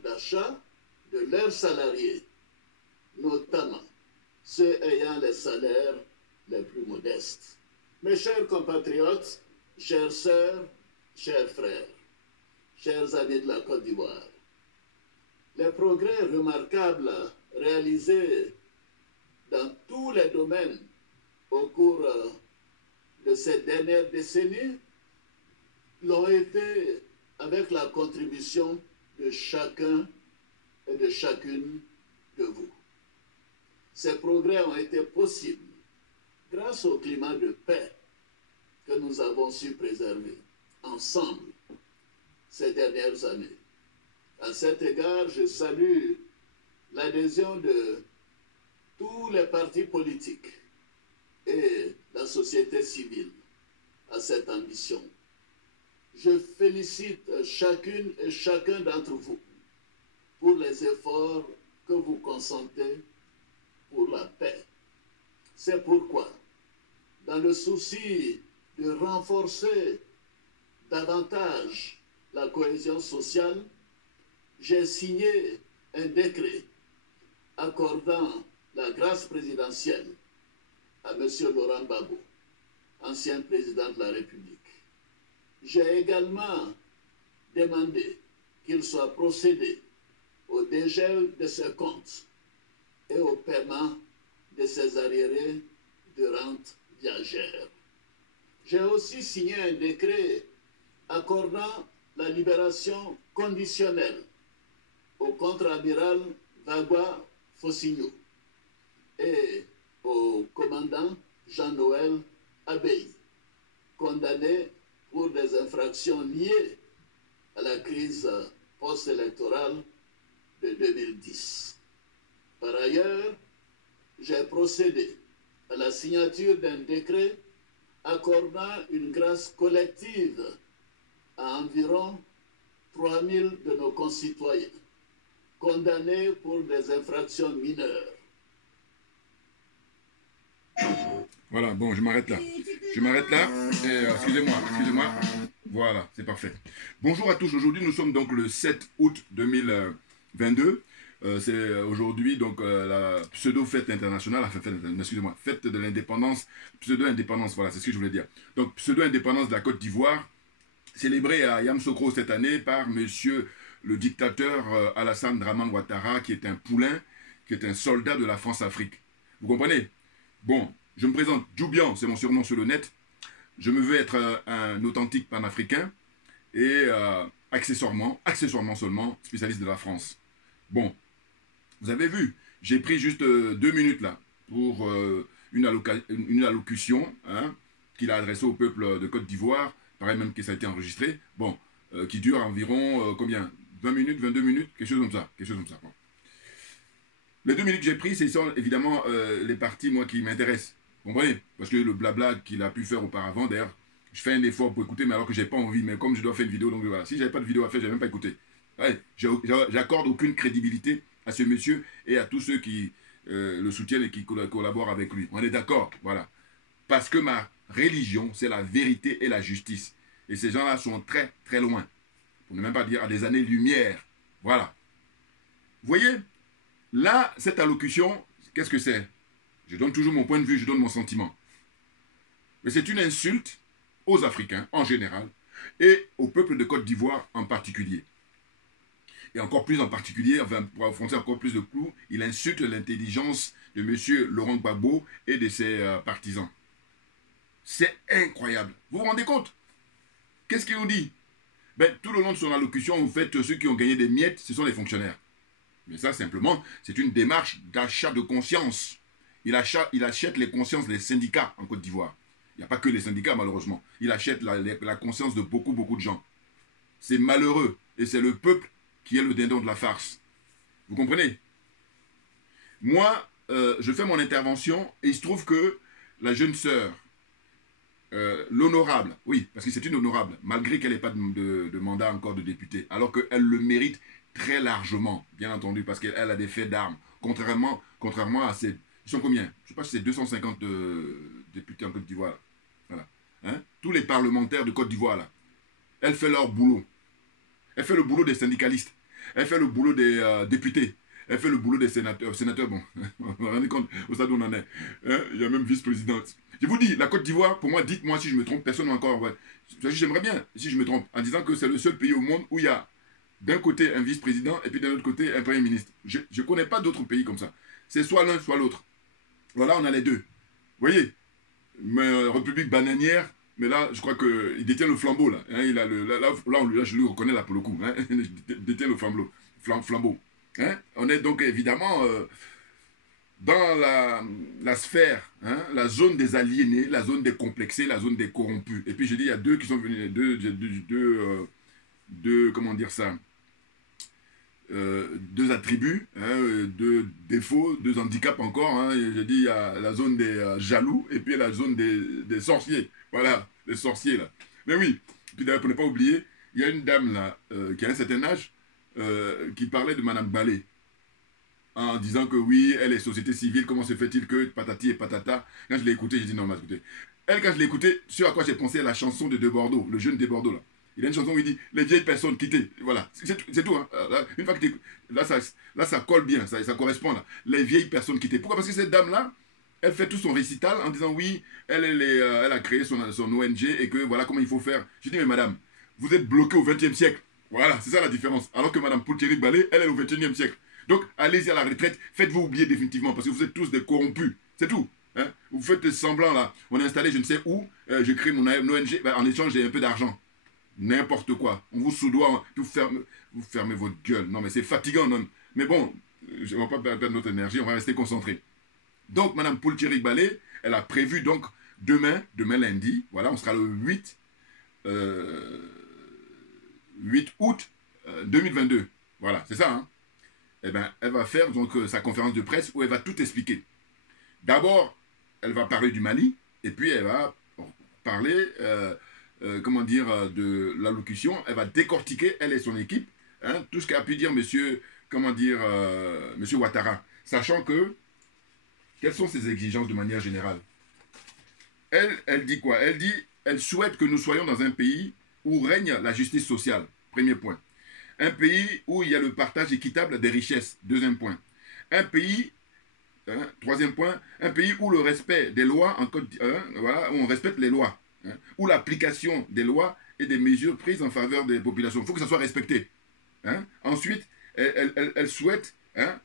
d'achat de leurs salariés, notamment ceux ayant les salaires les plus modestes. Mes chers compatriotes, chères sœurs, chers frères, chers amis de la Côte d'Ivoire, les progrès remarquables réalisés dans tous les domaines au cours de ces dernières décennies l'ont été avec la contribution de chacun et de chacune de vous. Ces progrès ont été possibles grâce au climat de paix que nous avons su préserver ensemble ces dernières années. À cet égard, je salue l'adhésion de tous les partis politiques et la société civile à cette ambition. Je félicite chacune et chacun d'entre vous pour les efforts que vous consentez pour la paix. C'est pourquoi, dans le souci de renforcer davantage la cohésion sociale, j'ai signé un décret accordant la grâce présidentielle à M. Laurent Gbagbo, ancien président de la République. J'ai également demandé qu'il soit procédé au dégel de ses comptes et au paiement de ses arriérés de rente viagère. J'ai aussi signé un décret accordant la libération conditionnelle au contre-amiral Vagua Fossigno et au commandant Jean-Noël Abey, condamnés pour des infractions liées à la crise post-électorale de 2010. Par ailleurs, j'ai procédé à la signature d'un décret accordant une grâce collective à environ 3000 de nos concitoyens condamnés pour des infractions mineures. Voilà, bon, je m'arrête là. Je m'arrête là. Excusez-moi. Voilà, c'est parfait. Bonjour à tous. Aujourd'hui, nous sommes donc le 7 août 2022. C'est aujourd'hui donc la pseudo-fête internationale, enfin, fête de l'indépendance, pseudo-indépendance, voilà, c'est ce que je voulais dire. Donc, pseudo-indépendance de la Côte d'Ivoire, célébrée à Yamoussoukro cette année par monsieur le dictateur Alassane Dramane Ouattara, qui est un poulain, qui est un soldat de la France-Afrique. Vous comprenez? Bon, je me présente, Djoubian, c'est mon surnom sur le net. Je me veux être un authentique panafricain et accessoirement seulement, spécialiste de la France. Bon, vous avez vu, j'ai pris juste 2 minutes là pour une allocution qu'il a adressée au peuple de Côte d'Ivoire, pareil même que ça a été enregistré, bon, qui dure environ combien, 20 minutes, 22 minutes, quelque chose comme ça. Bon. Les 2 minutes que j'ai pris, ce sont évidemment les parties, moi, qui m'intéressent. Vous comprenez? Parce que le blabla qu'il a pu faire auparavant, d'ailleurs, je fais un effort pour écouter, mais alors que j'ai pas envie. Mais comme je dois faire une vidéo, donc voilà. Si j'avais pas de vidéo à faire, je n'avais même pas écouté. Ouais, j'accorde aucune crédibilité à ce monsieur et à tous ceux qui le soutiennent et qui collaborent avec lui. On est d'accord, voilà. Parce que ma religion, c'est la vérité et la justice. Et ces gens-là sont très, très loin. Pour ne même pas dire à des années-lumière. Voilà. Vous voyez? Là, cette allocution, qu'est-ce que c'est? Je donne toujours mon point de vue, je donne mon sentiment. Mais c'est une insulte aux Africains en général et au peuple de Côte d'Ivoire en particulier. Et encore plus en particulier, enfin, pour affronter encore plus de clous, il insulte l'intelligence de M. Laurent Gbagbo et de ses partisans. C'est incroyable. Vous vous rendez compte? Qu'est-ce qu'il nous dit? Ben, tout le long de son allocution, vous faites ceux qui ont gagné des miettes, ce sont les fonctionnaires. Mais ça, simplement, c'est une démarche d'achat de conscience. Il achète les consciences des syndicats en Côte d'Ivoire. Il n'y a pas que les syndicats, malheureusement. Il achète la conscience de beaucoup, beaucoup de gens. C'est malheureux. Et c'est le peuple qui est le dindon de la farce. Vous comprenez? Moi, je fais mon intervention et il se trouve que la jeune sœur, l'honorable, oui, parce que c'est une honorable, malgré qu'elle n'ait pas de mandat encore de député, alors qu'elle le mérite très largement, bien entendu, parce qu'elle a des faits d'armes, contrairement à ces... Ils sont combien? Je ne sais pas si c'est 250 députés en Côte d'Ivoire. Voilà. Hein? Tous les parlementaires de Côte d'Ivoire, là. Elle fait leur boulot. Elle fait le boulot des syndicalistes. Elle fait le boulot des députés. Elle fait le boulot des sénateurs. Sénateurs, bon, on vous rendez compte au stade où on en est. Hein? Il y a même vice-présidente. Je vous dis, la Côte d'Ivoire, pour moi, dites-moi si je me trompe, personne n'a encore... Ouais. J'aimerais bien, si je me trompe, en disant que c'est le seul pays au monde où il y a d'un côté un vice-président et puis d'un autre côté un premier ministre. Je ne connais pas d'autres pays comme ça. C'est soit l'un, soit l'autre. Voilà, on a les deux. Vous voyez, mais, République bananière, mais là, je crois qu'il détient le flambeau, là. Hein, il a là, je le reconnais, là, pour le coup. Hein, il détient le flambeau. Hein, on est donc, évidemment, dans la sphère, hein, la zone des aliénés, la zone des complexés, la zone des corrompus. Et puis, je dis, il y a deux qui sont venus, comment dire ça, deux attributs, hein, deux défauts, deux handicaps encore. Hein, je dis, il y a la zone des jaloux et puis la zone des sorciers. Voilà, les sorciers là. Mais oui, puis d'ailleurs, pour ne pas oublier, il y a une dame là, qui a un certain âge, qui parlait de Madame Balé, en disant que oui, elle est société civile, comment se fait-il que patati et patata. Quand je l'ai écouté, j'ai dit non, mais écoutez. Elle, quand je l'ai écouté, ce à quoi j'ai pensé à la chanson de Bordeaux, le jeune de Bordeaux là. Il a une chanson où il dit les vieilles personnes quittées. Voilà, c'est tout. Hein. Là, une fois que là, ça colle bien, ça correspond là. Les vieilles personnes quittées. Pourquoi? Parce que cette dame-là, elle fait tout son récital en disant oui, elle a créé son ONG et que voilà comment il faut faire. Je dis mais madame, vous êtes bloqué au XXe siècle. Voilà, c'est ça la différence. Alors que madame Poultéric Balé, elle est au XXIe siècle. Donc, allez-y à la retraite, faites-vous oublier définitivement parce que vous êtes tous des corrompus. C'est tout. Hein? Vous faites semblant là. On est installé je ne sais où, je crée mon ONG, ben, en échange j'ai un peu d'argent. N'importe quoi. On vous soudoie, vous fermez votre gueule. Non, mais c'est fatigant. Non. Mais bon, on ne va pas perdre notre énergie, on va rester concentré. Donc, Mme Poultéric Balé, elle a prévu donc demain lundi, voilà, on sera le 8 août 2022. Voilà, c'est ça. Hein. Eh bien, elle va faire donc sa conférence de presse où elle va tout expliquer. D'abord, elle va parler du Mali, et puis elle va parler... comment dire, de l'allocution, elle va décortiquer, elle et son équipe, hein, tout ce qu'a pu dire monsieur Ouattara, sachant que, quelles sont ses exigences de manière générale? Elle dit quoi? Elle souhaite que nous soyons dans un pays où règne la justice sociale, premier point. Un pays où il y a le partage équitable des richesses, deuxième point. Un pays, hein, troisième point, un pays où le respect des lois, voilà, où on respecte les lois. Hein, ou l'application des lois et des mesures prises en faveur des populations. Il faut que ça soit respecté. Hein. Ensuite, elle souhaite hein,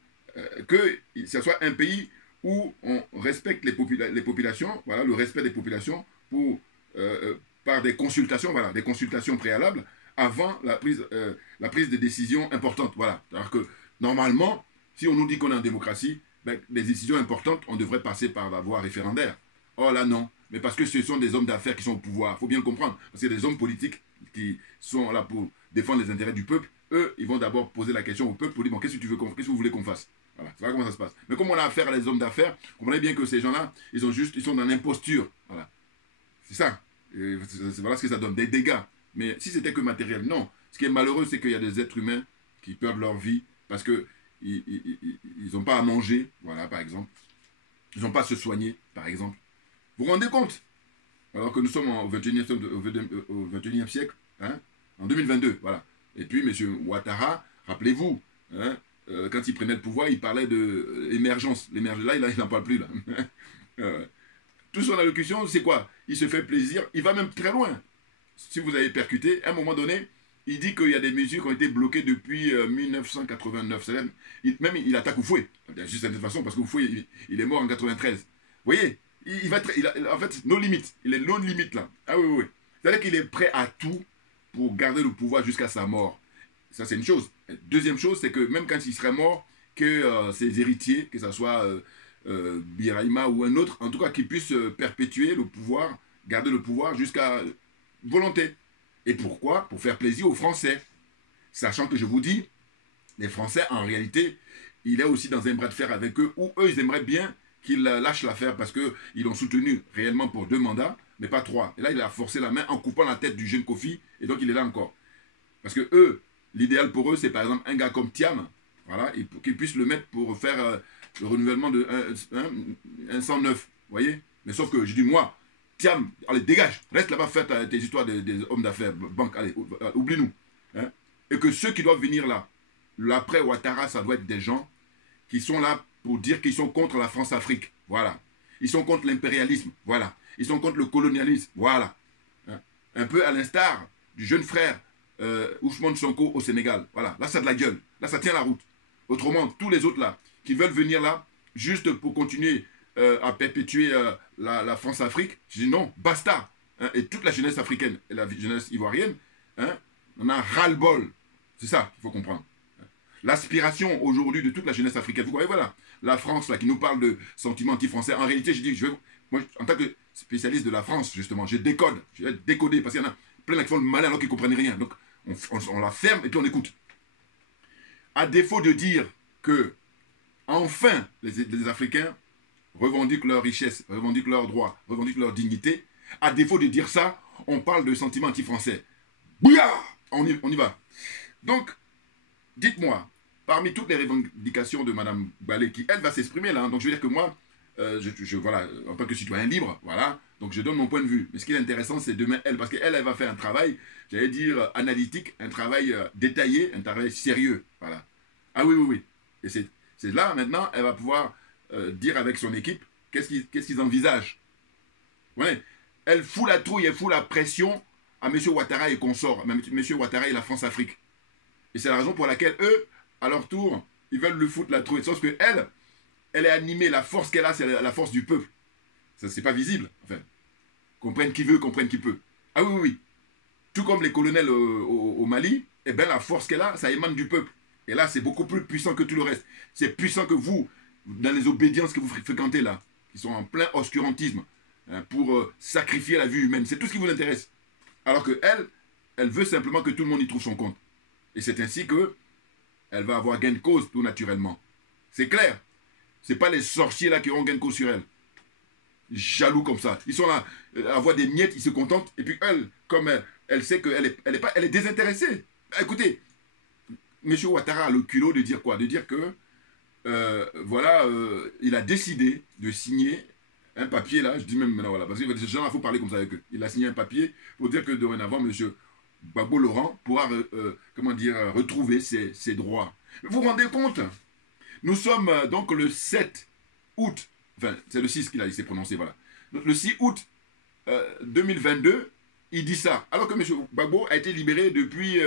que ce soit un pays où on respecte les populations, voilà, le respect des populations par des consultations, voilà, des consultations préalables avant la prise de décisions importantes. Voilà. Alors que normalement, si on nous dit qu'on est en démocratie, ben, les décisions importantes, on devrait passer par la voie référendaire. Oh là non. Mais parce que ce sont des hommes d'affaires qui sont au pouvoir. Il faut bien le comprendre. Parce que des hommes politiques qui sont là pour défendre les intérêts du peuple, eux, ils vont d'abord poser la question au peuple pour dire, bon, qu'est-ce que vous voulez qu'on fasse? Voilà, c'est là comment ça se passe. Mais comme on a affaire à des hommes d'affaires, comprenez bien que ces gens-là, ils sont dans l'imposture. Voilà. C'est ça. Voilà ce que ça donne. Des dégâts. Mais si c'était que matériel, non. Ce qui est malheureux, c'est qu'il y a des êtres humains qui perdent leur vie parce qu'ils n'ont pas à manger, voilà, par exemple. Ils n'ont pas à se soigner, par exemple. Vous vous rendez compte? Alors que nous sommes au 21e siècle, hein, en 2022, voilà. Et puis, M. Ouattara, rappelez-vous, hein, quand il prenait le pouvoir, il parlait de l'émergence. Là, il n'en parle plus, là. Toute son allocution, c'est quoi? Il se fait plaisir, il va même très loin. Si vous avez percuté, à un moment donné, il dit qu'il y a des mesures qui ont été bloquées depuis 1989. Même il attaque Oufoué, de cette façon, parce qu'Oufoué, il est mort en 93. Vous voyez? En fait, nos limites. Il est non limite là. Ah oui. C'est-à-dire qu'il est prêt à tout pour garder le pouvoir jusqu'à sa mort. Ça, c'est une chose. Deuxième chose, c'est que même quand il serait mort, que ses héritiers, que ce soit Birahima ou un autre, en tout cas, qu'ils puissent perpétuer le pouvoir, garder le pouvoir jusqu'à volonté. Et pourquoi? Pour faire plaisir aux Français. Sachant que je vous dis, les Français, en réalité, il est aussi dans un bras de fer avec eux, où eux, ils aimeraient bien qu'il lâche l'affaire parce qu'ils l'ont soutenu réellement pour 2 mandats, mais pas 3. Et là, il a forcé la main en coupant la tête du jeune Kofi, et donc il est là encore. Parce que eux, l'idéal pour eux, c'est par exemple un gars comme Thiam, voilà, qu'ils puissent le mettre pour faire le renouvellement de un 109, vous voyez? Mais sauf que je dis, moi, Thiam, allez, dégage, reste là-bas, fais tes histoires des hommes d'affaires, banque, allez, oublie-nous. Hein? Et que ceux qui doivent venir là, l'après Ouattara, ça doit être des gens qui sont là pour dire qu'ils sont contre la France-Afrique. Voilà. Ils sont contre l'impérialisme. Voilà. Ils sont contre le colonialisme. Voilà. Hein? Un peu à l'instar du jeune frère Ousmane Sonko au Sénégal. Voilà. Là, ça a de la gueule. Là, ça tient la route. Autrement, tous les autres là, qui veulent venir là, juste pour continuer à perpétuer la France-Afrique, je dis non, basta. Hein? Et toute la jeunesse africaine et la jeunesse ivoirienne, hein, on a ras-le-bol. C'est ça qu'il faut comprendre. L'aspiration aujourd'hui de toute la jeunesse africaine. Vous voyez, voilà, la France là, qui nous parle de sentiments anti-français. En réalité, je dis, moi, en tant que spécialiste de la France, justement, je décode, je vais décoder, parce qu'il y en a plein qui font le malin alors qu'ils ne comprennent rien. Donc, on la ferme et puis on écoute. À défaut de dire que, enfin, les Africains revendiquent leur richesse, revendiquent leurs droits, revendiquent leur dignité, à défaut de dire ça, on parle de sentiments anti-français. Bouya! On y va. Donc, dites-moi, parmi toutes les revendications de Mme Balé, qui, elle, va s'exprimer là, hein, donc je veux dire que moi, voilà, en tant que citoyen libre, voilà, donc je donne mon point de vue. Mais ce qui est intéressant, c'est demain, elle, parce qu'elle, elle va faire un travail, j'allais dire, analytique, un travail détaillé, un travail sérieux, voilà. Ah oui, oui, oui. Et c'est là, maintenant, elle va pouvoir dire avec son équipe, qu'est-ce qu'ils envisagent. Ouais. Elle fout la trouille, elle fout la pression à M. Ouattara et consorts, M. Ouattara et la France-Afrique. Et c'est la raison pour laquelle eux, à leur tour, ils veulent le foutre la trouille. Sauf que elle est animée, la force qu'elle a, c'est la force du peuple. Ça, c'est pas visible. Enfin, comprenne qui veut, comprenne qui peut. Ah oui, oui, oui. Tout comme les colonels au Mali, eh bien, la force qu'elle a, ça émane du peuple. Et là, c'est beaucoup plus puissant que tout le reste. C'est puissant que vous, dans les obédiences que vous fréquentez là, qui sont en plein obscurantisme, hein, pour sacrifier la vie humaine. C'est tout ce qui vous intéresse. Alors que elle veut simplement que tout le monde y trouve son compte. Et c'est ainsi que elle va avoir gain de cause tout naturellement. C'est clair. Ce n'est pas les sorciers là qui auront gain de cause sur elle. Jaloux comme ça. Ils sont là, à avoir des miettes, ils se contentent. Et puis elle, comme elle sait qu'elle est désintéressée. Écoutez, M. Ouattara a le culot de dire quoi? De dire que, voilà, il a décidé de signer un papier là, je dis même maintenant, voilà, parce que ces gens, il faut parler comme ça avec eux. Il a signé un papier pour dire que dorénavant, M. Gbagbo Laurent pourra, comment dire, retrouver ses droits. Mais vous vous rendez compte? Nous sommes donc le 7 août, enfin, c'est le 6 qu'il a s'est prononcé, voilà. Donc, le 6 août 2022, il dit ça. Alors que M. Gbagbo a été libéré depuis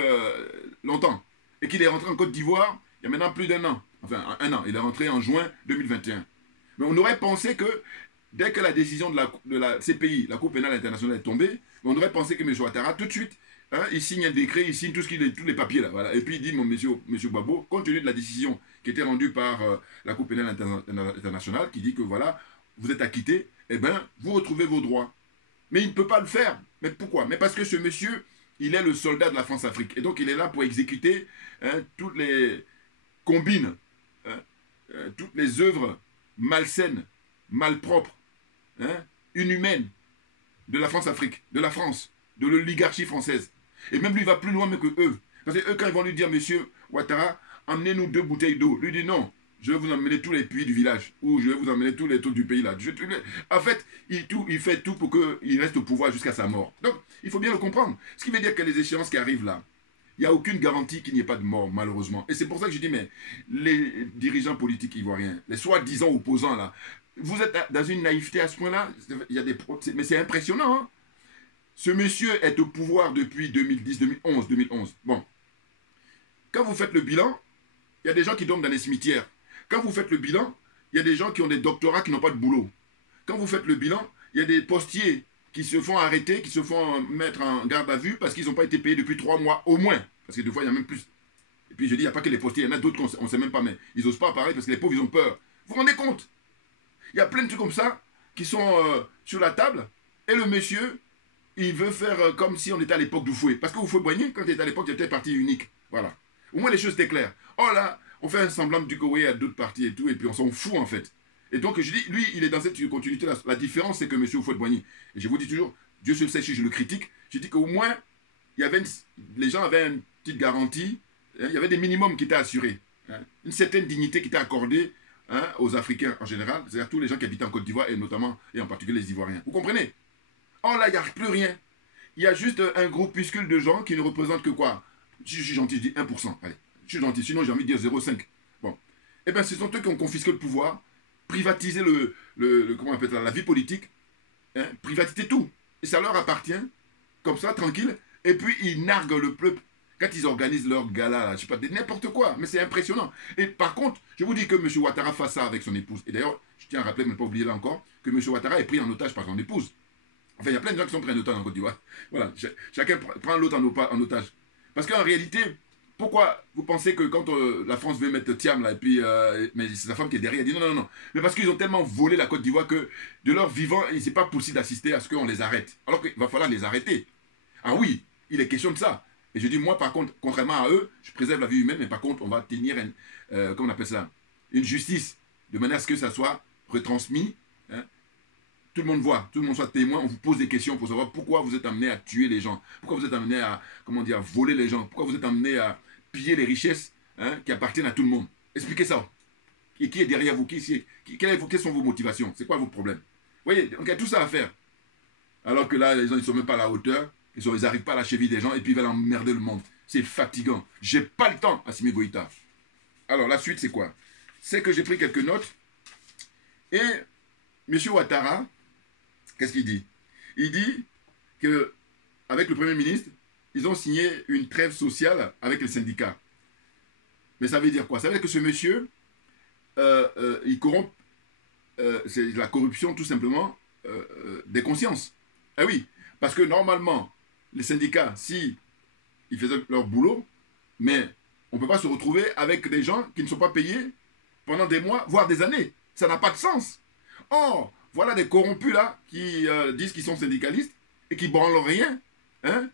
longtemps. Et qu'il est rentré en Côte d'Ivoire il y a maintenant plus d'un an. Enfin, un an. Il est rentré en juin 2021. Mais on aurait pensé que, dès que la décision de la CPI, la Cour pénale internationale, est tombée, on aurait pensé que M. Ouattara, tout de suite, hein, il signe un décret, il signe tous les papiers là. Voilà. Et puis il dit, M. Gbagbo, compte tenu de la décision qui était rendue par la Cour pénale internationale, qui dit que voilà, vous êtes acquitté, eh bien, vous retrouvez vos droits. Mais il ne peut pas le faire. Mais pourquoi? Mais parce que ce monsieur, il est le soldat de la France-Afrique. Et donc il est là pour exécuter, hein, toutes les combines, hein, toutes les œuvres malsaines, malpropres, hein, inhumaines de la France-Afrique, de la France, de l'oligarchie française. Et même lui, il va plus loin que eux. Parce que eux, quand ils vont lui dire, monsieur Ouattara, emmenez-nous 2 bouteilles d'eau. Lui dit non, je vais vous emmener tous les puits du village, ou je vais vous emmener tous les trucs du pays là. En fait, il fait tout pour qu'il reste au pouvoir jusqu'à sa mort. Donc, il faut bien le comprendre. Ce qui veut dire que les échéances qui arrivent là, il n'y a aucune garantie qu'il n'y ait pas de mort, malheureusement. Et c'est pour ça que je dis, mais les dirigeants politiques ivoiriens, les soi-disant opposants là, vous êtes dans une naïveté à ce point-là, mais c'est impressionnant. Hein? Ce monsieur est au pouvoir depuis 2010, 2011. Bon. Quand vous faites le bilan, il y a des gens qui dorment dans les cimetières. Quand vous faites le bilan, il y a des gens qui ont des doctorats qui n'ont pas de boulot. Quand vous faites le bilan, il y a des postiers qui se font arrêter, qui se font mettre en garde à vue parce qu'ils n'ont pas été payés depuis 3 mois au moins. Parce que des fois, il y a même plus. Et puis je dis, il n'y a pas que les postiers, il y en a d'autres qu'on ne sait même pas, mais ils n'osent pas parler parce que les pauvres, ils ont peur. Vous vous rendez compte? Il y a plein de trucs comme ça qui sont sur la table et le monsieur, il veut faire comme si on était à l'époque du fouet. Parce que Houphouët-Boigny, quand il était à l'époque, il était parti unique. Voilà. Au moins les choses étaient claires. Oh là, on fait un semblant du Koweït à d'autres partis et tout, et puis on s'en fout en fait. Et donc je dis, lui, il est dans cette continuité. La différence, c'est que M. Houphouët-Boigny, et je vous dis toujours, Dieu seul sait si je le critique, je dis qu'au moins, les gens avaient une petite garantie, hein, il y avait des minimums qui étaient assurés. Hein, une certaine dignité qui était accordée, hein, aux Africains en général, c'est-à-dire tous les gens qui habitaient en Côte d'Ivoire, et notamment, et en particulier les Ivoiriens. Vous comprenez? Oh là, il n'y a plus rien. Il y a juste un groupuscule de gens qui ne représentent que quoi? Si je suis gentil, je dis 1%. Allez, Je suis gentil, sinon j'ai envie de dire 0,5. Bon. Eh bien, ce sont eux qui ont confisqué le pouvoir, privatisé comment on appelle ça, la vie politique, hein, privatisé tout. Et ça leur appartient, comme ça, tranquille. Et puis, ils narguent le peuple quand ils organisent leur gala, là, je sais pas, n'importe quoi. Mais c'est impressionnant. Et par contre, je vous dis que M. Ouattara fasse ça avec son épouse. Et d'ailleurs, je tiens à rappeler, mais ne pas oublier là encore, que M. Ouattara est pris en otage par son épouse. Enfin, il y a plein de gens qui sont pris en otage en Côte d'Ivoire. Voilà, chacun prend l'autre en otage. Parce qu'en réalité, pourquoi vous pensez que quand la France veut mettre Thiam, là, et puis, mais c'est sa femme qui est derrière, elle dit non, non, non. Mais parce qu'ils ont tellement volé la Côte d'Ivoire que de leur vivant, il n'est pas possible d'assister à ce qu'on les arrête. Alors qu'il va falloir les arrêter. Ah oui, il est question de ça. Et je dis, moi, par contre, contrairement à eux, je préserve la vie humaine, mais par contre, on va tenir, comment on appelle ça, une justice, de manière à ce que ça soit retransmis. Hein. Tout le monde voit, tout le monde soit témoin, on vous pose des questions pour savoir pourquoi vous êtes amené à tuer les gens, pourquoi vous êtes amené à, comment dire, voler les gens, pourquoi vous êtes amené à piller les richesses, hein, qui appartiennent à tout le monde. Expliquez ça. Et qui est derrière vous, quelles sont vos motivations, c'est quoi vos problèmes. Vous voyez, donc il y a tout ça à faire. Alors que là, les gens, ils ne sont même pas à la hauteur. Ils n'arrivent pas à la cheville des gens et puis ils veulent emmerder le monde. C'est fatigant. J'ai pas le temps, Assimi Goïta. Alors, la suite, c'est quoi? C'est que j'ai pris quelques notes. Et M. Ouattara, qu'est-ce qu'il dit? Il dit qu'avec le Premier ministre, ils ont signé une trêve sociale avec les syndicats. Mais ça veut dire quoi? Ça veut dire que ce monsieur, il corrompt, c'est la corruption tout simplement des consciences. Ah oui, parce que normalement, les syndicats, si ils faisaient leur boulot, mais on ne peut pas se retrouver avec des gens qui ne sont pas payés pendant des mois, voire des années. Ça n'a pas de sens. Or, voilà des corrompus là qui disent qu'ils sont syndicalistes et qui branlent rien. Hein?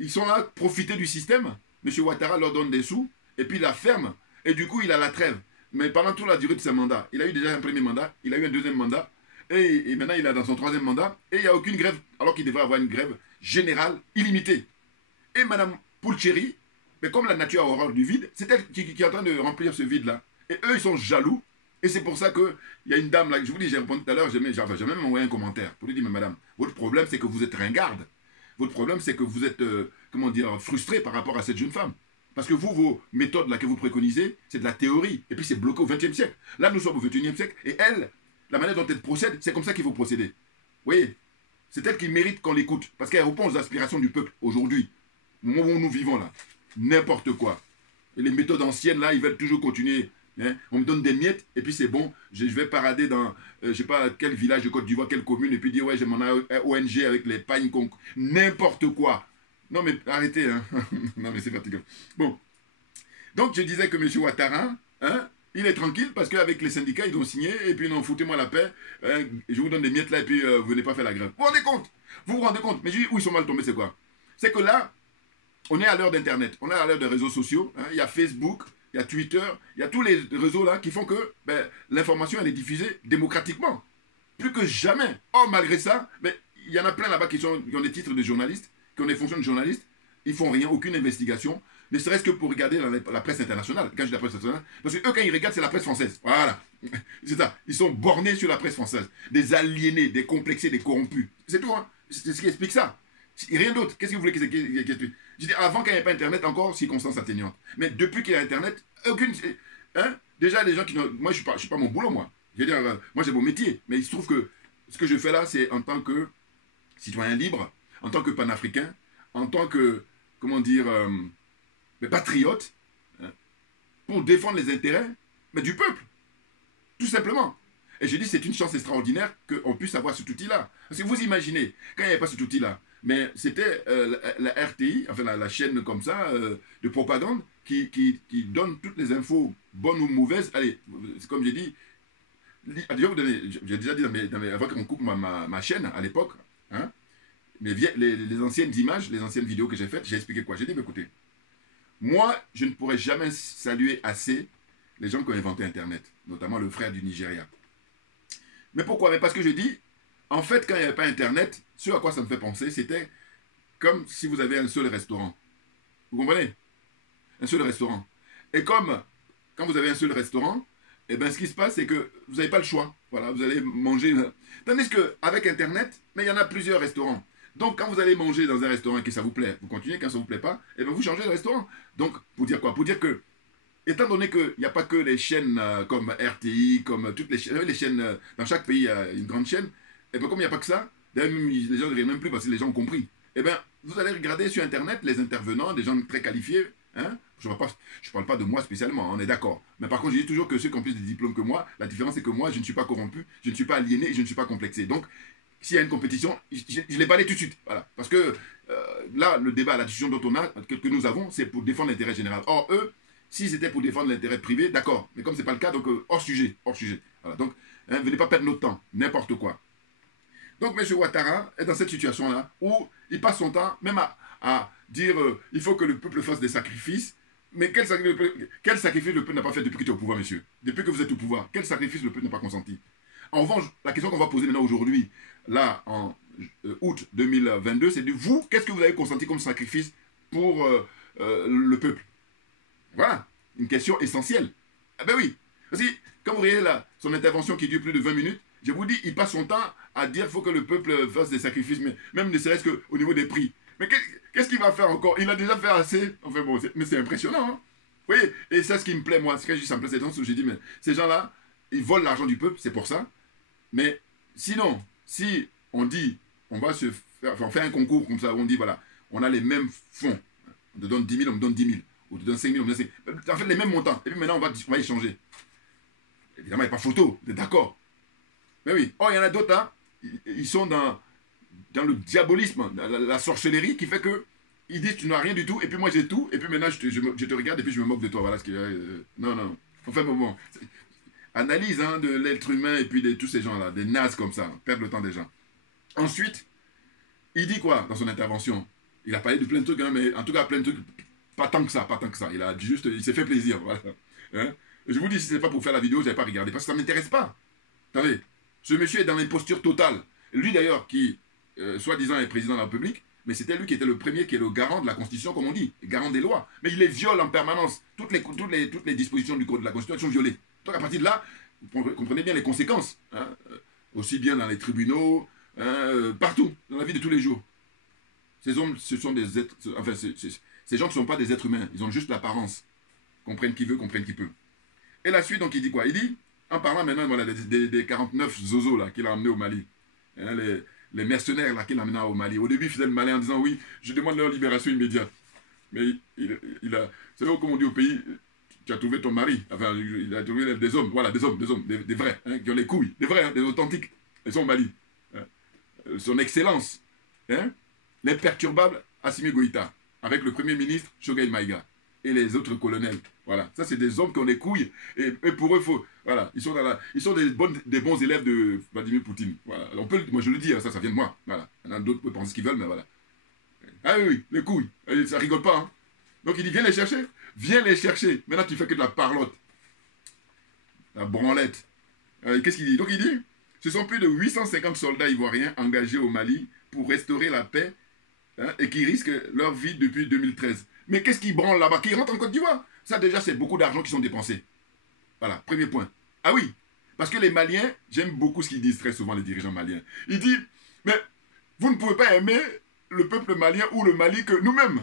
Ils sont là, profiter du système. M. Ouattara leur donne des sous et puis il la ferme. Et du coup, il a la trêve. Mais pendant toute la durée de ses mandats, il a eu déjà un premier mandat, il a eu un deuxième mandat. Et maintenant, il est dans son troisième mandat. Et il n'y a aucune grève, alors qu'il devrait avoir une grève générale illimitée. Et Mme Poulcheri, mais comme la nature a horreur du vide, c'est elle qui est en train de remplir ce vide-là. Et eux, ils sont jaloux. Et c'est pour ça qu'il y a une dame là, je vous dis, j'ai répondu tout à l'heure, j'ai même envoyé un commentaire pour lui dire, mais madame, votre problème, c'est que vous êtes ringarde. Votre problème, c'est que vous êtes, comment dire, frustré par rapport à cette jeune femme. Parce que vous, vos méthodes là que vous préconisez, c'est de la théorie. Et puis c'est bloqué au XXe siècle. Là, nous sommes au XXIe siècle. Et elle, la manière dont elle procède, c'est comme ça qu'il faut procéder. Vous voyez, c'est elle qui mérite qu'on l'écoute. Parce qu'elle répond aux aspirations du peuple aujourd'hui. Au moment où nous vivons là. N'importe quoi. Et les méthodes anciennes là, ils veulent toujours continuer. Hein? On me donne des miettes et puis c'est bon. Je vais parader dans, je sais pas, quel village de Côte d'Ivoire, quelle commune. Et puis dire, ouais, j'ai mon ONG avec les pagnes. N'importe quoi. Non mais arrêtez. Hein? Non mais c'est fatigant. Bon. Donc je disais que M. Ouattara, hein, il est tranquille parce qu'avec les syndicats, ils ont signé et puis non, foutez-moi la paix. Je vous donne des miettes là et puis vous venez pas faire la grève. Vous vous rendez compte? Vous vous rendez compte? Mais je dis où ils sont mal tombés, c'est quoi? C'est que là, on est à l'heure d'Internet, on est à l'heure des réseaux sociaux. Hein, il y a Facebook, il y a Twitter, il y a tous les réseaux là qui font que l'information elle est diffusée démocratiquement. Plus que jamais. Or, malgré ça, il y en a plein là-bas qui ont des titres de journalistes, qui ont des fonctions de journalistes. Ils font rien, aucune investigation. Ne serait-ce que pour regarder la presse internationale. Quand je dis la presse internationale, parce que eux, quand ils regardent, c'est la presse française. Voilà. C'est ça. Ils sont bornés sur la presse française. Des aliénés, des complexés, des corrompus. C'est tout. Hein. C'est ce qui explique ça. Rien d'autre. Qu'est-ce que vous voulez qu'ils expliquent? Je dis, avant, quand il n'y avait pas Internet, encore, circonstances atténuantes. Mais depuis qu'il y a Internet, aucune. Hein? Déjà, les gens qui n'ont. Moi, je ne suis pas mon boulot, moi. Je veux dire, moi, j'ai mon métier. Mais il se trouve que ce que je fais là, c'est en tant que citoyen libre, en tant que panafricain, en tant que. Comment dire. Patriote, hein, pour défendre les intérêts du peuple, tout simplement. Et je dis, c'est une chance extraordinaire qu'on puisse avoir cet outil-là. Parce que vous imaginez, quand il n'y avait pas cet outil-là, mais c'était la RTI, enfin la chaîne comme ça, de propagande, qui donne toutes les infos, bonnes ou mauvaises. Allez, c'est comme j'ai dit, j'ai déjà dit avant qu'on coupe ma chaîne à l'époque, hein, les anciennes images, les anciennes vidéos que j'ai faites, j'ai expliqué quoi? J'ai dit, mais écoutez, moi, je ne pourrais jamais saluer assez les gens qui ont inventé Internet, notamment le frère du Nigeria. Mais pourquoi? Mais parce que je dis, en fait, quand il n'y avait pas Internet, ce à quoi ça me fait penser, c'était comme si vous avez un seul restaurant. Vous comprenez? Un seul restaurant. Et comme, quand vous avez un seul restaurant, eh bien, ce qui se passe, c'est que vous n'avez pas le choix. Voilà, vous allez manger. Tandis qu'avec Internet, mais il y en a plusieurs restaurants. Donc, quand vous allez manger dans un restaurant et que ça vous plaît, vous continuez. Quand ça ne vous plaît pas, et bien vous changez de restaurant. Donc, pour dire quoi? Pour dire que, étant donné qu'il n'y a pas que les chaînes comme RTI, comme toutes les chaînes, dans chaque pays, il y a une grande chaîne, et bien comme il n'y a pas que ça, d'ailleurs, les gens ne rient même plus parce que les gens ont compris. Et bien, vous allez regarder sur Internet les intervenants, des gens très qualifiés. Hein? Je ne parle pas de moi spécialement, on est d'accord. Mais par contre, je dis toujours que ceux qui ont plus de diplômes que moi, la différence c'est que moi, je ne suis pas corrompu, je ne suis pas aliéné et je ne suis pas complexé. Donc, s'il y a une compétition, je l'ai balayé tout de suite. Voilà. Parce que là, le débat, la discussion que nous avons, c'est pour défendre l'intérêt général. Or, eux, si c'était pour défendre l'intérêt privé, d'accord. Mais comme ce n'est pas le cas, donc hors sujet. Hors sujet. Voilà. Donc, hein, venez pas perdre notre temps, n'importe quoi. Donc, M. Ouattara est dans cette situation-là où il passe son temps même à dire il faut que le peuple fasse des sacrifices. Mais quel sacrifice le peuple n'a pas fait depuis que tu es au pouvoir, monsieur? Depuis que vous êtes au pouvoir, quel sacrifice le peuple n'a pas consenti? En revanche, la question qu'on va poser maintenant aujourd'hui, là, en août 2022, c'est de vous, qu'est-ce que vous avez consenti comme sacrifice pour le peuple? Voilà, une question essentielle. Ah ben oui, parce que quand vous voyez là, son intervention qui dure plus de 20 minutes, je vous dis, il passe son temps à dire qu'il faut que le peuple fasse des sacrifices, mais même ne serait-ce qu'au niveau des prix. Mais qu'est-ce qu'il va faire encore? Il a déjà fait assez. Enfin bon, mais c'est impressionnant. Hein? Vous voyez? Et c'est ce qui me plaît, moi. C'est quand je dis ça me plaît, c'est dans ce que j'ai dit, mais ces gens-là, ils volent l'argent du peuple, c'est pour ça. Mais sinon, si on dit, on fait un concours comme ça, on dit, voilà, on a les mêmes fonds. On te donne 10 000, on me donne 10 000. On te donne 5 000, on me donne 5 000. En fait, les mêmes montants. Et puis maintenant, on va échanger. Évidemment, il n'y a pas photo. Vous êtes d'accord? Mais oui. Oh, il y en a d'autres, là. Ils sont dans le diabolisme, dans la sorcellerie qui fait que ils disent tu n'as rien du tout, et puis moi j'ai tout, et puis maintenant je te regarde et puis je me moque de toi. Voilà ce qu'il y a. Non, non. Enfin, bon. Analyse hein, de l'être humain et puis de tous ces gens-là, des nazes comme ça, perdre le temps des gens. Ensuite, il dit quoi dans son intervention? Il a parlé de plein de trucs, hein, mais en tout cas plein de trucs, pas tant que ça. Il s'est fait plaisir. Voilà. Hein? Je vous dis, si ce n'est pas pour faire la vidéo, je n'avais pas regardé, parce que ça ne m'intéresse pas. Vous savez, ce monsieur est dans l'imposture totale. Lui d'ailleurs, qui, soi-disant, est président de la République, mais c'était lui qui était le premier, qui est le garant de la Constitution, comme on dit, le garant des lois. Mais il les viole en permanence. Toutes les dispositions du Code de la Constitution sont violées. Donc à partir de là, vous comprenez bien les conséquences. Hein, aussi bien dans les tribunaux, partout, dans la vie de tous les jours. Ces hommes, ce sont des êtres... Enfin, ces gens ne sont pas des êtres humains. Ils ont juste l'apparence. Comprennent qui veut, comprennent qui peut. Et la suite, donc, il dit quoi? Il dit, en parlant maintenant voilà, des 49 zozos là qu'il a emmenés au Mali, hein, les mercenaires là qu'il a emmenés au Mali. Au début, il faisait le malin en disant, oui, je demande leur libération immédiate. Mais il a... C'est comme on dit au pays, tu as trouvé ton mari. Enfin, il a trouvé des hommes, voilà, des vrais, hein, qui ont les couilles, des vrais, hein, des authentiques. Ils sont au Mali. Hein. Son excellence, hein, l'imperturbable Assimi Goïta, avec le premier ministre Choguel Maïga et les autres colonels. Voilà, ça c'est des hommes qui ont les couilles et pour eux, voilà, ils sont des bons élèves de Vladimir Poutine. Voilà, moi je le dis, ça vient de moi. Voilà, il y en a d'autres qui pensent ce qu'ils veulent, mais voilà. Ah oui, les couilles, ça rigole pas. Hein. Donc il dit, viens les chercher. Viens les chercher. Maintenant, tu fais que de la parlotte. La branlette. Qu'est-ce qu'il dit? Donc, il dit, ce sont plus de 850 soldats ivoiriens engagés au Mali pour restaurer la paix hein, et qui risquent leur vie depuis 2013. Mais qu'est-ce qu'ils branlent là-bas? Qui rentrent en Côte d'Ivoire? Ça, déjà, c'est beaucoup d'argent qui sont dépensés. Voilà, premier point. Ah oui, parce que les Maliens, j'aime beaucoup ce qu'ils disent très souvent, les dirigeants maliens. Ils disent, mais vous ne pouvez pas aimer le peuple malien ou le Mali que nous-mêmes.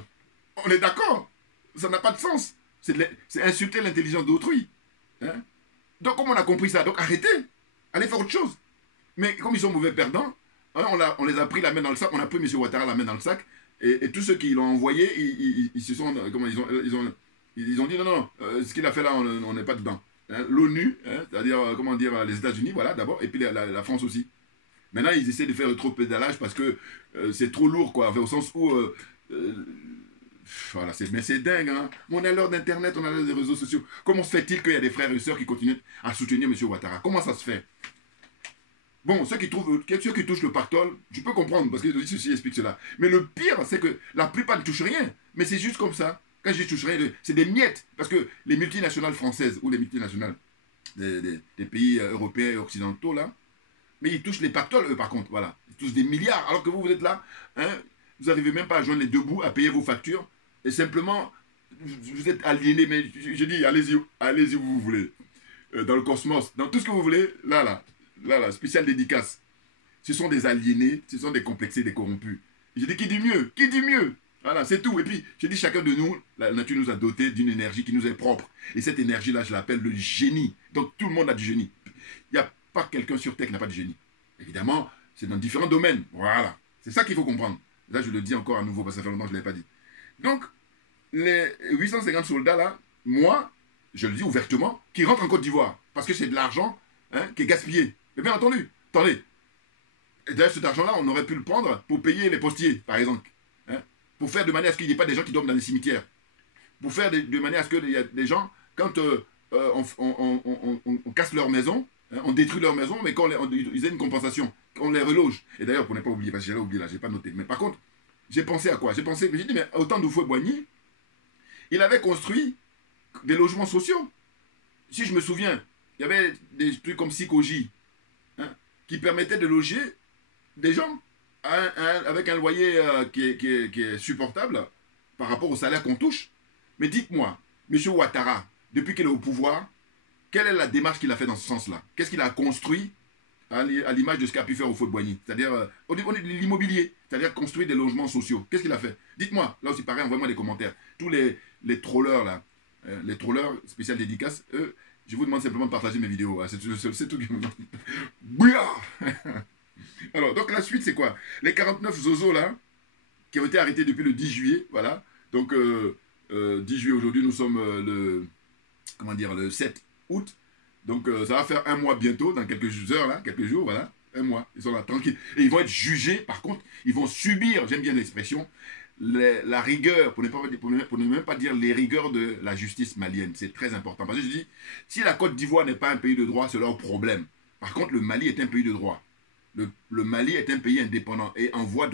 On est d'accord? Ça n'a pas de sens. C'est insulter l'intelligence d'autrui. Hein? Donc, comme on a compris ça, donc arrêtez. Allez faire autre chose. Mais comme ils sont mauvais perdants, hein, on les a pris la main dans le sac, on a pris M. Ouattara la main dans le sac, et tous ceux qui l'ont envoyé, ils se sont... Comment, ils ont dit non, ce qu'il a fait là, on n'est pas dedans. Hein? L'ONU, hein, c'est-à-dire, comment dire, les États-Unis, voilà, d'abord, et puis la France aussi. Maintenant, ils essaient de faire trop de pédalage parce que c'est trop lourd, quoi, au sens où... voilà, mais c'est dingue, hein. On est à l'heure d'Internet, on est à l'heure des réseaux sociaux. Comment se fait-il qu'il y a des frères et sœurs qui continuent à soutenir M. Ouattara? Comment ça se fait? Bon, ceux qui touchent le pactole, je peux comprendre, parce que ceci explique cela. Mais le pire, c'est que la plupart ne touchent rien. Mais c'est juste comme ça. Quand je dis touche rien, c'est des miettes. Parce que les multinationales françaises, ou les multinationales des pays européens et occidentaux, là, mais ils touchent les pactoles, eux, par contre, voilà. Ils touchent des milliards, alors que vous êtes là, hein, vous n'arrivez même pas à joindre les deux bouts, à payer vos factures. Et simplement, vous êtes aliéné, mais je dis, allez-y où vous voulez. Dans le cosmos, dans tout ce que vous voulez, là, spécial dédicace. Ce sont des aliénés, ce sont des complexés, des corrompus. J'ai dit qui dit mieux? Qui dit mieux? Voilà, c'est tout. Et puis, j'ai dit chacun de nous, la nature nous a doté d'une énergie qui nous est propre. Et cette énergie-là, je l'appelle le génie. Donc tout le monde a du génie. Il n'y a pas quelqu'un sur Terre qui n'a pas de génie. Évidemment, c'est dans différents domaines. Voilà. C'est ça qu'il faut comprendre. Là, je le dis encore à nouveau parce que ça fait longtemps que je ne l'avais pas dit. Donc, les 850 soldats là, moi, je le dis ouvertement, qui rentrent en Côte d'Ivoire. Parce que c'est de l'argent qui est gaspillé. Mais bien entendu, attendez. Et d'ailleurs, cet argent-là, on aurait pu le prendre pour payer les postiers, par exemple. Pour faire de manière à ce qu'il n'y ait pas des gens qui dorment dans les cimetières. Pour faire de manière à ce qu'il y ait des gens, quand on casse leur maison, on détruit leur maison, mais ils aient une compensation, qu'on les reloge. Et d'ailleurs, pour ne pas oublier, parce que j'allais oublier là, je n'ai pas noté. Mais par contre, j'ai pensé à quoi? J'ai dit, mais au temps d'Houphouët-Boigny, il avait construit des logements sociaux. Si je me souviens, il y avait des trucs comme Sikoji, qui permettaient de loger des gens avec un loyer qui est supportable par rapport au salaire qu'on touche. Mais dites-moi, M. Ouattara, depuis qu'il est au pouvoir, quelle est la démarche qu'il a fait dans ce sens-là? Qu'est-ce qu'il a construit à l'image de ce qu'a pu faire Houphouët-Boigny? C'est-à-dire au niveau de l'immobilier, c'est-à-dire construire des logements sociaux. Qu'est-ce qu'il a fait? Dites-moi, là aussi pareil, envoyez-moi des commentaires. Tous les trollers là, les trollers spécial dédicace, eux, je vous demande simplement de partager mes vidéos. C'est tout. Alors, donc la suite, c'est quoi? Les 49 zozos, là, qui ont été arrêtés depuis le 10 juillet, voilà. Donc, 10 juillet, aujourd'hui, nous sommes le 7 août. Donc, ça va faire un mois bientôt, dans quelques heures, là, quelques jours, voilà. Un mois, ils sont là, tranquilles. Et ils vont être jugés, par contre, ils vont subir, j'aime bien l'expression, la rigueur, pour ne même pas dire les rigueurs de la justice malienne. C'est très important. Parce que je dis, si la Côte d'Ivoire n'est pas un pays de droit, c'est leur problème. Par contre, le Mali est un pays de droit. Le Mali est un pays indépendant et en voie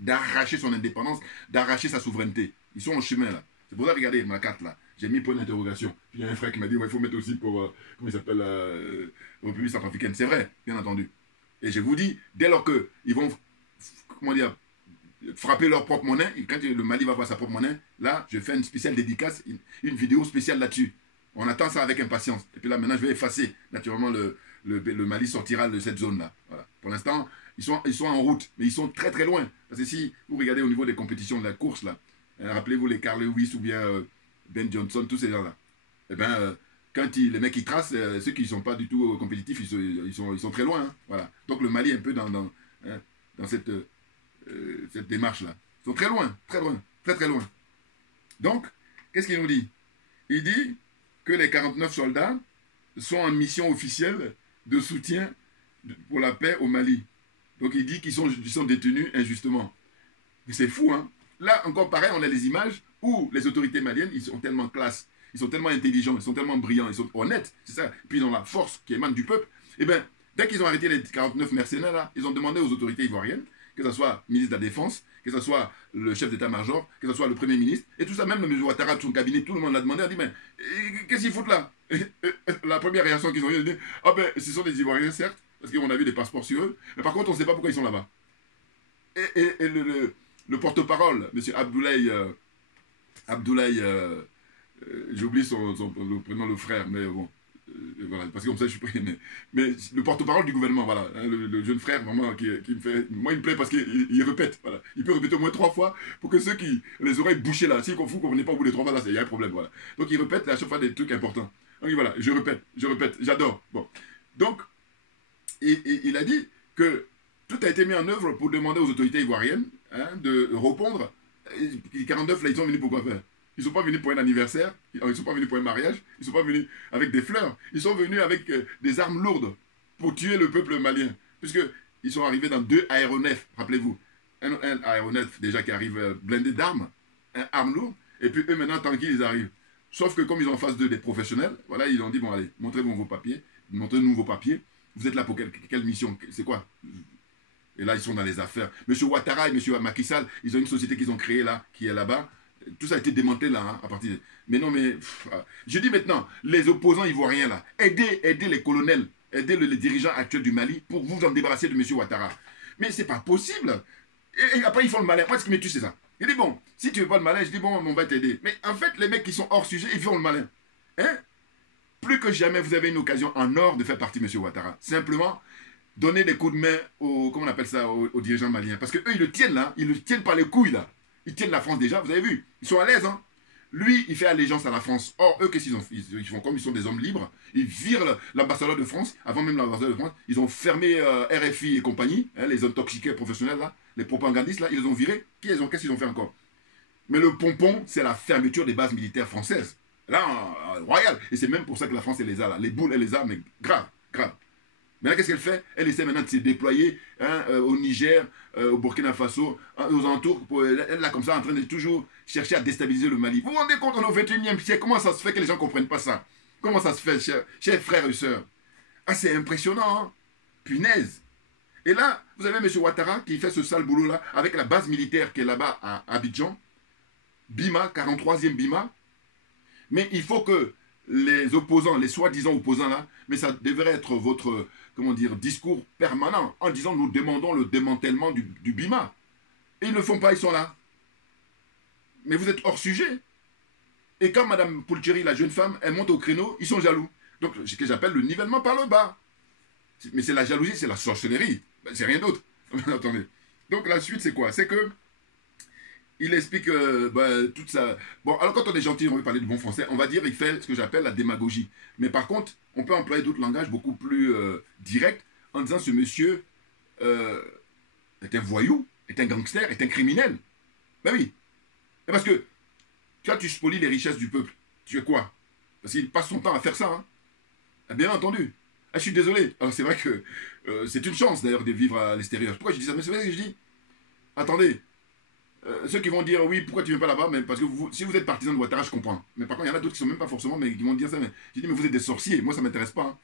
d'arracher son indépendance, d'arracher sa souveraineté. Ils sont en chemin là. C'est pour ça, regardez ma carte là. J'ai mis point d'interrogation. Puis il y a un frère qui m'a dit, ouais, il faut mettre aussi pour, comment il s'appelle, République centrafricaine. C'est vrai, bien entendu. Et je vous dis, dès lors qu'ils vont, comment dire, frapper leur propre monnaie, et quand le Mali va voir sa propre monnaie, là, je fais une spéciale dédicace, une vidéo spéciale là-dessus. On attend ça avec impatience. Et puis là, maintenant, je vais effacer. Naturellement, le Mali sortira de cette zone-là. Voilà. Pour l'instant, ils sont en route, mais ils sont très très loin. Parce que si vous regardez au niveau des compétitions de la course, là, rappelez-vous les Carl Lewis ou bien Ben Johnson, tous ces gens-là, eh bien, quand les mecs qui tracent, ceux qui ne sont pas du tout compétitifs, ils sont très loin. Hein. Voilà. Donc le Mali est un peu dans cette démarche-là. Ils sont très loin, très très loin. Donc, qu'est-ce qu'il nous dit? Il dit que les 49 soldats sont en mission officielle de soutien pour la paix au Mali. Donc il dit qu'ils sont détenus injustement. Mais c'est fou, hein? Là, encore pareil, on a les images où les autorités maliennes, ils sont tellement classe, ils sont tellement intelligents, ils sont tellement brillants, ils sont honnêtes, c'est ça. Et puis ils ont la force qui émane du peuple. Et bien, dès qu'ils ont arrêté les 49 mercenaires, là, ils ont demandé aux autorités ivoiriennes, que ce soit le ministre de la Défense, que ce soit le chef d'état-major, que ce soit le Premier ministre, et tout ça, même le M. Ouattara, son cabinet, tout le monde l'a demandé, a dit, mais qu'est-ce qu'ils foutent là? La première réaction qu'ils ont eue, ils ont dit, ah ben, ce sont des Ivoiriens, certes, parce qu'on a vu des passeports sur eux, mais par contre, on ne sait pas pourquoi ils sont là-bas. Et le porte-parole, M. Abdoulaye, j'oublie le prénom, le frère, mais bon, voilà, parce que comme ça, je suis pris, mais le porte-parole du gouvernement, voilà, hein, le jeune frère, vraiment, qui me fait, moi, il me plaît parce qu'il répète, voilà, il peut répéter au moins 3 fois pour que ceux qui, les oreilles bouchées là, s'ils confondent, qu'on venait pas au bout des 3 fois, là, il y a un problème, voilà. Donc, il répète à chaque fois des trucs importants. Donc, voilà, je répète, j'adore. Bon, donc, il a dit que tout a été mis en œuvre pour demander aux autorités ivoiriennes de répondre. Les 49, là, ils sont venus pour quoi faire? Ils ne sont pas venus pour un anniversaire, ils ne sont pas venus pour un mariage, ils ne sont pas venus avec des fleurs, ils sont venus avec des armes lourdes pour tuer le peuple malien. Puisqu'ils sont arrivés dans 2 aéronefs, rappelez-vous. Un aéronef déjà qui arrive blindé d'armes, un arme lourde, et puis eux maintenant, tranquilles, ils arrivent. Sauf que comme ils ont en face d'eux des professionnels, voilà, ils ont dit, bon allez, montrez-nous vos papiers, vous êtes là pour quelle mission? C'est quoi? Et là, ils sont dans les affaires. M. Ouattara et M. Macky Sall, ils ont une société qu'ils ont créée là, qui est là-bas. Tout ça a été démantelé là, hein, à partir de... Mais non, mais... je dis maintenant, les opposants ivoiriens là, aidez les colonels, aidez les dirigeants actuels du Mali pour vous en débarrasser de M. Ouattara. Mais c'est pas possible. Et après, ils font le malin. Moi, ce qui me tue, c'est ça. Il dit, bon, si tu veux pas le malin, je dis, bon, on va t'aider. Mais en fait, les mecs qui sont hors sujet, ils font le malin. Hein? Plus que jamais, vous avez une occasion en or de faire partie de M. Ouattara. Simplement, donner des coups de main aux, comment on appelle ça, aux dirigeants maliens. Parce qu'eux, ils le tiennent là, ils le tiennent par les couilles là. Ils tiennent la France déjà, vous avez vu. Ils sont à l'aise, hein. Lui, il fait allégeance à la France. Or, eux, qu'est-ce qu'ils ont? Ils font comme ils sont des hommes libres. Ils virent l'ambassadeur de France. Avant même l'ambassadeur de France, ils ont fermé RFI et compagnie, hein, les intoxiqués professionnels là, les propagandistes là, ils les ont virés. Qu'est-ce qu'ils ont fait encore? Mais le pompon, c'est la fermeture des bases militaires françaises. Là, royal. Et c'est même pour ça que la France, elle les a là. Les boules, elle les a, mais grave, grave. Maintenant, qu'est-ce qu'elle fait? Elle essaie maintenant de se déployer hein, au Niger, au Burkina Faso, hein, aux alentours. Elle est là comme ça, en train de toujours chercher à déstabiliser le Mali. Vous vous rendez compte, on est au 21e siècle, comment ça se fait que les gens ne comprennent pas ça? Comment ça se fait, chers frères et sœurs? Ah, c'est impressionnant, hein? Punaise. Et là, vous avez M. Ouattara qui fait ce sale boulot-là avec la base militaire qui est là-bas à Abidjan. Bima, 43e Bima. Mais il faut que les opposants, les soi-disant opposants là, mais ça devrait être votre, comment dire, discours permanent en disant nous demandons le démantèlement du Bima. Et ils ne le font pas, ils sont là. Mais vous êtes hors sujet. Et quand Mme Poulcheri, la jeune femme, elle monte au créneau, ils sont jaloux. Donc, ce que j'appelle le nivellement par le bas. Mais c'est la jalousie, c'est la sorcellerie. Ben, c'est rien d'autre. Attendez. Donc, la suite, c'est quoi? C'est que il explique toute ça. Bon, alors quand on est gentil, on veut parler de bon français, on va dire il fait ce que j'appelle la démagogie. Mais par contre, on peut employer d'autres langages beaucoup plus directs en disant ce monsieur est un voyou, est un gangster, est un criminel. Ben oui. Et parce que quand tu spolies les richesses du peuple, tu fais quoi? Parce qu'il passe son temps à faire ça. Hein. Bien entendu. Ah, je suis désolé. Alors c'est vrai que c'est une chance d'ailleurs de vivre à l'extérieur. Pourquoi je dis ça? Mais c'est vrai que je dis. Attendez. Ceux qui vont dire oui, pourquoi tu ne viens pas là-bas? Mais parce que si vous êtes partisan de Ouattara, je comprends. Mais par contre, il y en a d'autres qui ne sont même pas forcément, mais qui vont dire ça. Mais j'ai dit, mais vous êtes des sorciers. Moi, ça ne m'intéresse pas. Hein.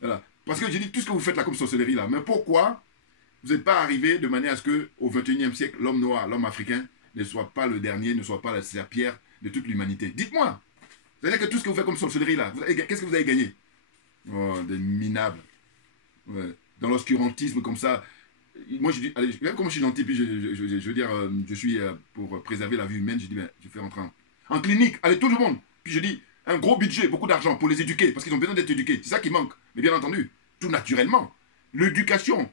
Voilà. Parce que j'ai dit tout ce que vous faites là comme sorcellerie là. Mais pourquoi vous n'êtes pas arrivé de manière à ce qu'au XXIe siècle, l'homme noir, l'homme africain, ne soit pas le dernier, ne soit pas la serpillère de toute l'humanité? Dites-moi. C'est-à-dire que tout ce que vous faites comme sorcellerie là, qu'est-ce que vous avez gagné? Oh, des minables. Ouais. Dans l'obscurantisme comme ça. Moi, je dis, allez, comme je suis gentil, puis je veux dire, je suis pour préserver la vie humaine, je dis, ben, je fais rentrer en clinique, allez, tout le monde. Puis je dis, un gros budget, beaucoup d'argent pour les éduquer, parce qu'ils ont besoin d'être éduqués. C'est ça qui manque. Mais bien entendu, tout naturellement. L'éducation,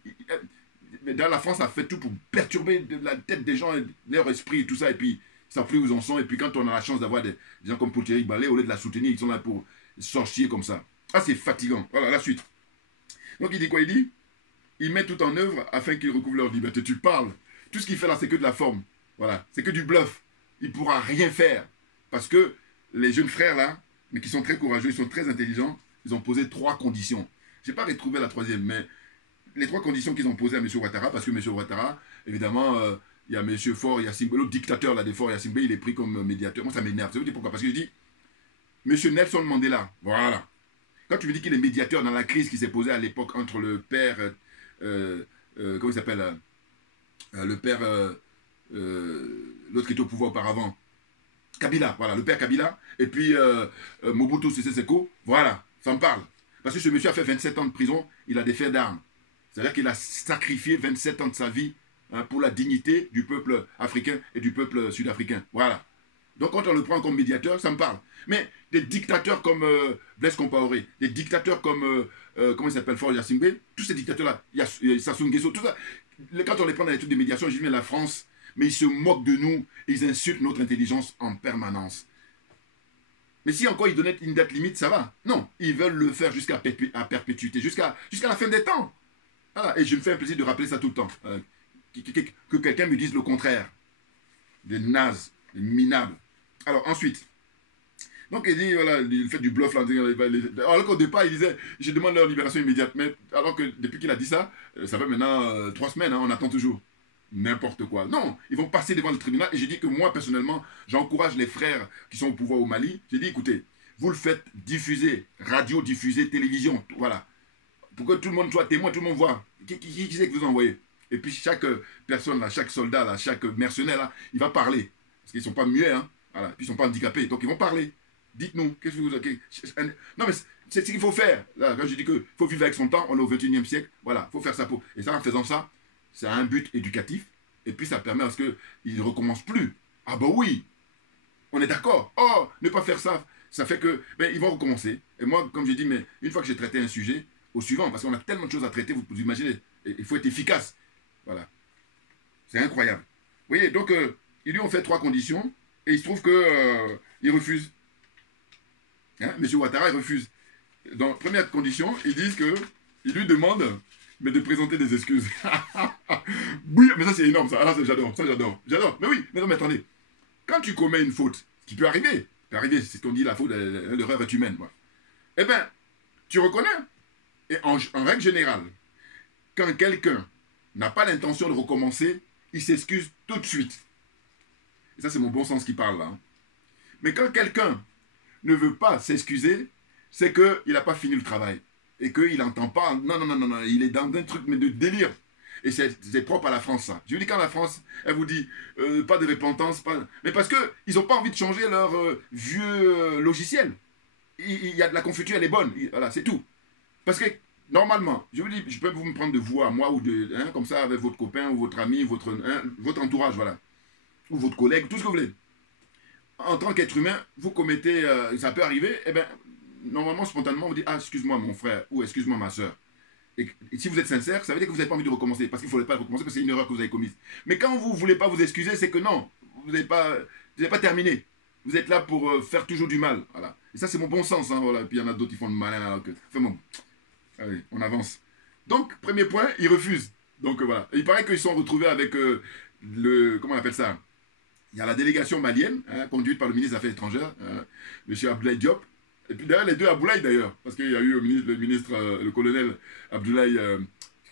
dans la France, a fait tout pour perturber la tête des gens, leur esprit et tout ça, et puis ils savent plus où ils en sont. Et puis quand on a la chance d'avoir des gens comme Poulcheri Balé, au lieu de la soutenir, ils sont là pour sorcier comme ça. Ah, c'est fatigant. Voilà, la suite. Donc il dit quoi? Il dit ils mettent tout en œuvre afin qu'ils recouvrent leur liberté. Tu parles. Tout ce qu'il fait là, c'est que de la forme. Voilà. C'est que du bluff. Il ne pourra rien faire. Parce que les jeunes frères là, mais qui sont très courageux, ils sont très intelligents, ils ont posé 3 conditions. Je n'ai pas retrouvé la 3e, mais les 3 conditions qu'ils ont posées à M. Ouattara, parce que M. Ouattara, évidemment, il y a M. Faure Yacine, l'autre dictateur là, des Faure Yacine, il est pris comme médiateur. Moi, ça m'énerve. Vous savez pourquoi? Parce que je dis, M. Nelson Mandela, voilà. Quand tu me dis qu'il est médiateur dans la crise qui s'est posée à l'époque entre le père... comment il s'appelle le père, l'autre qui était au pouvoir auparavant, Kabila, voilà, le père Kabila, et puis Mobutu Sese Seko, voilà, ça me parle. Parce que ce monsieur a fait 27 ans de prison, il a des faits d'armes. C'est-à-dire qu'il a sacrifié 27 ans de sa vie hein, pour la dignité du peuple africain et du peuple sud-africain. Voilà. Donc quand on le prend comme médiateur, ça me parle. Mais des dictateurs comme Blaise Compaoré, des dictateurs comme, comment il s'appelle, Faure Yacine, tous ces dictateurs-là, Sassou Nguesso, tout ça, quand on les prend dans les trucs de médiation, je dis mais la France, mais ils se moquent de nous et ils insultent notre intelligence en permanence. Mais si encore ils donnaient une date limite, ça va. Non, ils veulent le faire jusqu'à perpétuité, jusqu'à la fin des temps. Voilà. Et je me fais un plaisir de rappeler ça tout le temps. Que quelqu'un me dise le contraire. Des nazes, des minables. Alors ensuite, donc il dit, voilà, il fait du bluff là. Alors qu'au départ, il disait, je demande leur libération immédiate. Mais alors que depuis qu'il a dit ça, ça fait maintenant 3 semaines, hein, on attend toujours. N'importe quoi. Non, ils vont passer devant le tribunal. Et j'ai dit que moi, personnellement, j'encourage les frères qui sont au pouvoir au Mali. J'ai dit, écoutez, vous le faites diffuser, radio diffuser, télévision, voilà. Pour que tout le monde soit témoin, tout le monde voit. Qui c'est que vous envoyez? Et puis chaque personne, là, chaque soldat, là, chaque mercenaire, là, il va parler. Parce qu'ils ne sont pas muets, hein. Voilà. Puis ils ne sont pas handicapés. Donc ils vont parler. Dites-nous, qu'est-ce que vous... Non, mais c'est ce qu'il faut faire. Là, quand je dis qu'il faut vivre avec son temps, on est au 21e siècle. Voilà, il faut faire ça pour... Et ça, en faisant ça, ça a un but éducatif. Et puis ça permet à ce qu'ils ne recommencent plus. Ah bah oui, on est d'accord. Oh, ne pas faire ça, ça fait que... Ben, ils vont recommencer. Et moi, comme j'ai dit, mais une fois que j'ai traité un sujet, au suivant, parce qu'on a tellement de choses à traiter, vous imaginez, il faut être efficace. Voilà. C'est incroyable. Vous voyez, donc, ils lui ont fait 3 conditions, et il se trouve qu'il refuse. Hein, M. Ouattara, il refuse. Dans la première condition, ils disent qu'ils lui demandent mais de présenter des excuses. Oui, mais ça c'est énorme, ça. Ah, j'adore, ça j'adore. J'adore. Mais oui, mais non, mais attendez. Quand tu commets une faute, ce qui peut arriver, c'est ce qu'on dit, la faute, l'erreur est humaine. Quoi. Eh bien, tu reconnais. Et en règle générale, quand quelqu'un n'a pas l'intention de recommencer, il s'excuse tout de suite. Et ça, c'est mon bon sens qui parle là. Hein. Mais quand quelqu'un ne veut pas s'excuser, c'est qu'il n'a pas fini le travail. Et qu'il n'entend pas. Non, non, non, non, non, il est dans un truc mais de délire. Et c'est propre à la France, ça. Je vous dis, quand la France, elle vous dit pas de repentance, pas... mais parce qu'ils n'ont pas envie de changer leur vieux logiciel. Il y a de la confiture, elle est bonne. Voilà, c'est tout. Parce que, normalement, je vous dis, je peux vous me prendre de vous à moi, ou de, hein, comme ça, avec votre copain, ou votre ami, votre entourage, voilà. Ou votre collègue, tout ce que vous voulez. En tant qu'être humain, vous commettez, ça peut arriver, eh bien, normalement, spontanément, vous dites, ah, excuse-moi mon frère, ou excuse-moi ma soeur. Et si vous êtes sincère, ça veut dire que vous n'avez pas envie de recommencer, parce qu'il ne faudrait pas recommencer, parce que c'est une erreur que vous avez commise. Mais quand vous ne voulez pas vous excuser, c'est que non, vous n'avez pas terminé. Vous êtes là pour faire toujours du mal. Voilà. Et ça, c'est mon bon sens. Hein, voilà. Puis il y en a d'autres qui font le malin. Alors que... Enfin bon, allez, on avance. Donc, premier point, ils refusent. Donc voilà. Et il paraît qu'ils sont retrouvés avec comment on appelle ça? Il y a la délégation malienne, hein, conduite par le ministre des Affaires étrangères, M. Abdoulaye Diop. Et puis d'ailleurs, les deux Abdoulaye d'ailleurs, parce qu'il y a eu le colonel Abdoulaye,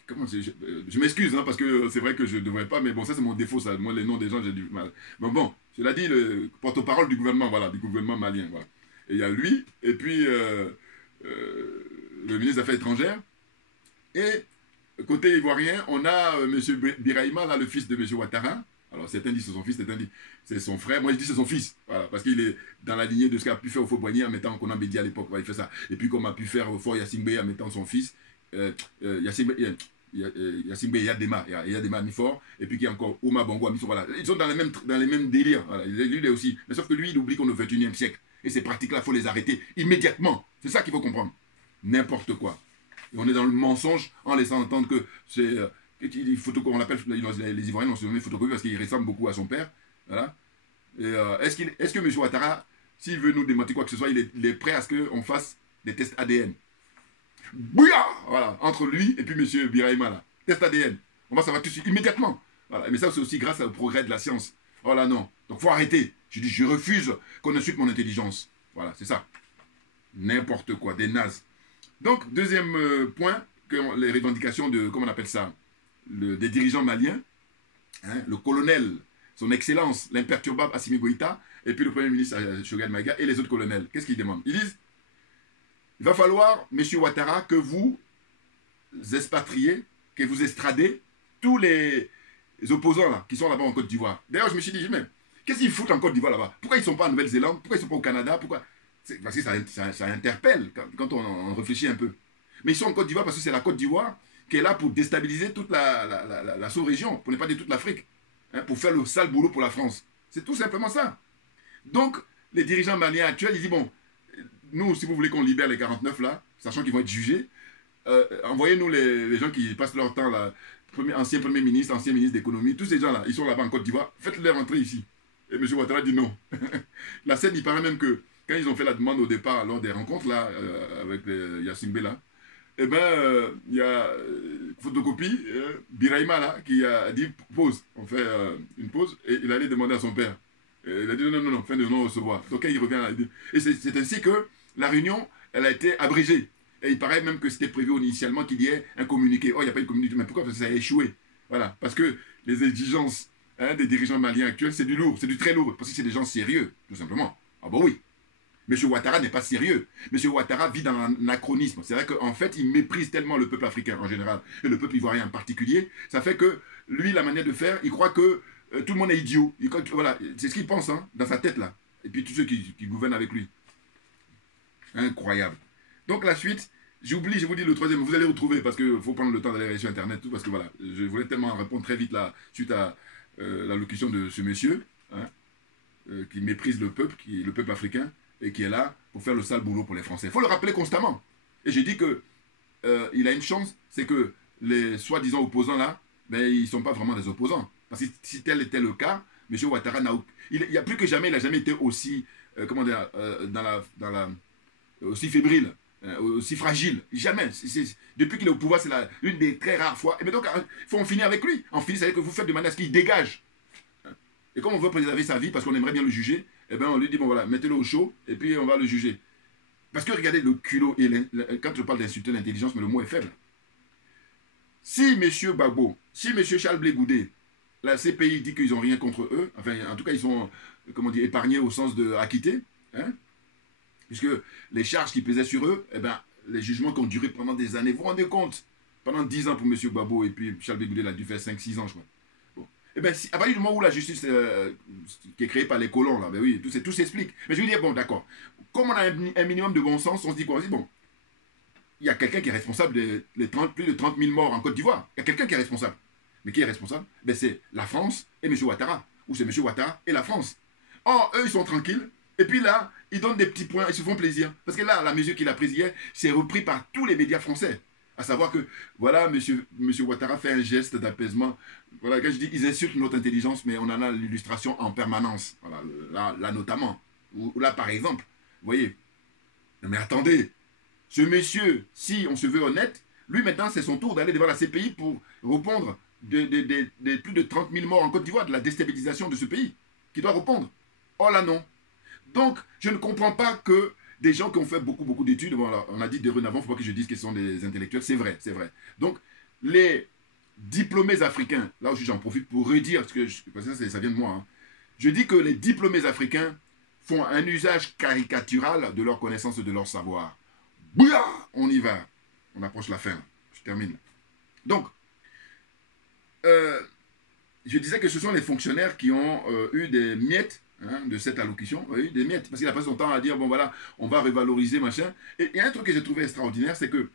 je m'excuse, hein, parce que c'est vrai que je ne devrais pas, mais bon, ça c'est mon défaut, ça. Moi les noms des gens, j'ai du mal. Mais bon, cela dit, le porte-parole du gouvernement, voilà, du gouvernement malien, voilà. Et il y a lui, et puis le ministre des Affaires étrangères, et côté ivoirien, on a M. Birahima, là, le fils de M. Ouattara. Alors certains disent c'est son fils, certains disent c'est son frère. Moi je dis c'est son fils, voilà, parce qu'il est dans la lignée de ce qu'a pu faire au Faux-Boigny en mettant Konan Bédi à l'époque, voilà, il fait ça. Et puis comme a pu faire au Fort Yassingbe en mettant son fils, Yassingbe Yadema Mifor, et puis qui est encore Ouma Bongo Mifor, voilà. Ils sont dans les mêmes délires, voilà. Lui il est aussi. Mais sauf que lui il oublie qu'on est au XXIe siècle. Et ces pratiques-là, il faut les arrêter immédiatement. C'est ça qu'il faut comprendre. N'importe quoi. Et on est dans le mensonge en laissant entendre que c'est... on l'appelle, les Ivoiriens l'ont surnommé photocopie parce qu'il ressemble beaucoup à son père. Voilà. Est-ce que M. Ouattara, s'il veut nous démentir quoi que ce soit, il est prêt à ce qu'on fasse des tests ADN? Bouya! Voilà, entre lui et puis M. Birahima, là. Test ADN. On va savoir tout de suite, immédiatement. Voilà. Mais ça, c'est aussi grâce au progrès de la science. Oh là, non. Donc, faut arrêter. Je dis, je refuse qu'on insulte mon intelligence. Voilà, c'est ça. N'importe quoi, des nazes. Donc, deuxième point, les revendications de, comment on appelle ça, des dirigeants maliens, hein, le colonel, son excellence, l'imperturbable Assimi Goïta, et puis le premier ministre Choguel Maïga et les autres colonels. Qu'est-ce qu'ils demandent? Ils disent, il va falloir, M. Ouattara, que vous expatriez, que vous estradez tous les opposants là, qui sont là-bas en Côte d'Ivoire. D'ailleurs, je me suis dit, mais qu'est-ce qu'ils foutent en Côte d'Ivoire là-bas? Pourquoi ils ne sont pas en Nouvelle-Zélande? Pourquoi ils ne sont pas au Canada? Pourquoi? Parce que ça interpelle quand on réfléchit un peu. Mais ils sont en Côte d'Ivoire parce que c'est la Côte d'Ivoire qui est là pour déstabiliser toute la sous-région, pour ne pas dire toute l'Afrique, hein, pour faire le sale boulot pour la France. C'est tout simplement ça. Donc, les dirigeants maliens actuels, ils disent, bon, nous, si vous voulez qu'on libère les 49 là, sachant qu'ils vont être jugés, envoyez-nous les gens qui passent leur temps là, ancien Premier ministre, ancien ministre d'économie, tous ces gens-là, ils sont là-bas en Côte d'Ivoire, faites-les rentrer ici. Et M. Ouattara dit non. La scène, il paraît même que, quand ils ont fait la demande au départ, lors des rencontres là, avec Yassingbe là, eh bien, il y a photocopie, Birahima là, qui a dit pause. On fait une pause, et il allait demander à son père. Et il a dit non, fin de non-recevoir. Donc quand il revient là, il dit... Et c'est ainsi que la réunion, elle a été abrégée. Et il paraît même que c'était prévu initialement qu'il y ait un communiqué. Oh, il n'y a pas eu de communiqué. Mais pourquoi? Parce que ça a échoué. Voilà. Parce que les exigences des dirigeants maliens actuels, c'est du lourd, c'est du très lourd. Parce que c'est des gens sérieux, tout simplement. Ah bon oui. M. Ouattara n'est pas sérieux. M. Ouattara vit dans un anachronisme. C'est vrai qu'en fait, il méprise tellement le peuple africain en général, et le peuple ivoirien en particulier. Ça fait que, lui, la manière de faire, il croit que tout le monde est idiot. Voilà, c'est ce qu'il pense, hein, dans sa tête, là. Et puis tous ceux qui gouvernent avec lui. Incroyable. Donc la suite, j'oublie, je vous dis le troisième, vous allez retrouver, parce qu'il faut prendre le temps d'aller sur Internet, tout, parce que voilà, je voulais tellement répondre très vite, là, suite à l'allocution de ce monsieur, hein, qui méprise le peuple africain, et qui est là pour faire le sale boulot pour les Français. Il faut le rappeler constamment. Et j'ai dit que il a une chance, c'est que les soi-disant opposants là, ben, ils ne sont pas vraiment des opposants. Parce que si tel était le cas, M. Ouattara n'a il y a plus que jamais, il n'a jamais été aussi, comment dire, aussi fébrile, aussi fragile. Jamais. Depuis qu'il est au pouvoir, c'est une des très rares fois. Et mais donc, il faut en finir avec lui. En finir, c'est-à-dire que vous faites de manière à ce qu'il dégage. Et comme on veut préserver sa vie, parce qu'on aimerait bien le juger, eh ben on lui dit, bon voilà, mettez-le au chaud, et puis on va le juger. Parce que regardez le culot, et quand je parle d'insulter l'intelligence, mais le mot est faible. Si M. Gbagbo, si M. Charles Blé Goudé, la CPI dit qu'ils n'ont rien contre eux, enfin, en tout cas, ils sont, comment dire, épargnés au sens de acquittés, hein, puisque les charges qui pesaient sur eux, eh ben, les jugements qui ont duré pendant des années, vous vous rendez compte, pendant 10 ans pour M. Gbagbo, et puis Charles Blé Goudé, il a dû faire 5-6 ans, je crois. Bon. Eh bien, à partir du moment où la justice qui est créée par les colons, là, ben oui, tout s'explique. Mais je veux dire, bon, d'accord, comme on a un minimum de bon sens, on se dit quoi? On se dit, bon, il y a quelqu'un qui est responsable des plus de 30 000 morts en Côte d'Ivoire. Il y a quelqu'un qui est responsable. Mais qui est responsable? Ben, c'est la France et M. Ouattara. Ou c'est M. Ouattara et la France. Or, eux, ils sont tranquilles. Et puis là, ils donnent des petits points, ils se font plaisir. Parce que là, la mesure qu'il a prise hier, c'est repris par tous les médias français. À savoir que, voilà, M. Ouattara fait un geste d'apaisement. Voilà, quand je dis, ils insultent notre intelligence, mais on en a l'illustration en permanence. Voilà, là notamment. Ou là, par exemple, vous voyez. Mais attendez, ce monsieur, si on se veut honnête, lui maintenant, c'est son tour d'aller devant la CPI pour répondre des plus de 30 000 morts en Côte d'Ivoire, de la déstabilisation de ce pays, qui doit répondre. Oh là non. Donc, je ne comprends pas que des gens qui ont fait beaucoup d'études, bon, alors, on a dit des renavants, il ne faut pas que je dise qu'ils sont des intellectuels, c'est vrai, c'est vrai. Donc, les diplômés africains, là aussi j'en profite pour redire, parce que ça vient de moi, hein. Je dis que les diplômés africains font un usage caricatural de leur connaissance et de leur savoir. Bouya, on y va. On approche la fin, là. Je termine. Donc, je disais que ce sont les fonctionnaires qui ont eu des miettes, hein, de cette allocution, oui, des miettes, parce qu'il a passé son temps à dire, bon voilà, on va revaloriser, machin. Et il y a un truc que j'ai trouvé extraordinaire, c'est que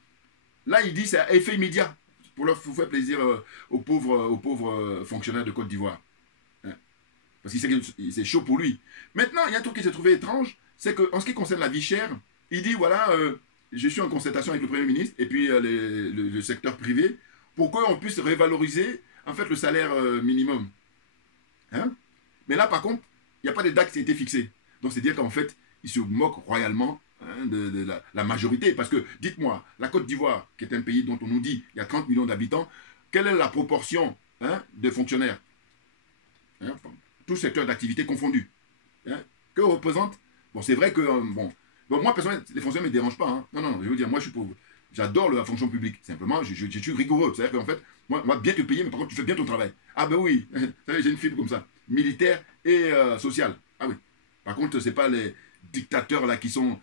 là, il dit c'est à effet immédiat, pour leur faire plaisir aux pauvres fonctionnaires de Côte d'Ivoire. Hein, parce qu'il sait que c'est chaud pour lui. Maintenant, il y a un truc que j'ai trouvé étrange, c'est qu'en ce qui concerne la vie chère, il dit, voilà, je suis en concertation avec le Premier ministre et puis le secteur privé pour qu'on puisse revaloriser en fait le salaire minimum. Hein? Mais là, par contre, il n'y a pas de date qui a été fixée. Donc, c'est-à-dire qu'en fait, il se moque royalement, hein, de la majorité. Parce que, dites-moi, la Côte d'Ivoire, qui est un pays dont on nous dit il y a 30 millions d'habitants, quelle est la proportion, hein, de fonctionnaires, hein, tout secteur d'activité confondu, hein, que représente? Bon, c'est vrai que, bon, moi, personnellement, les fonctionnaires ne me dérangent pas. Hein. Non, je veux dire, moi, je suis pauvre. J'adore la fonction publique. Simplement, je suis rigoureux. C'est-à-dire qu'en fait, moi, bien te payer, mais par contre, tu fais bien ton travail. Ah ben oui, j'ai une fibre comme ça. Militaire et sociale. Ah oui. Par contre, ce n'est pas les dictateurs là qui sont...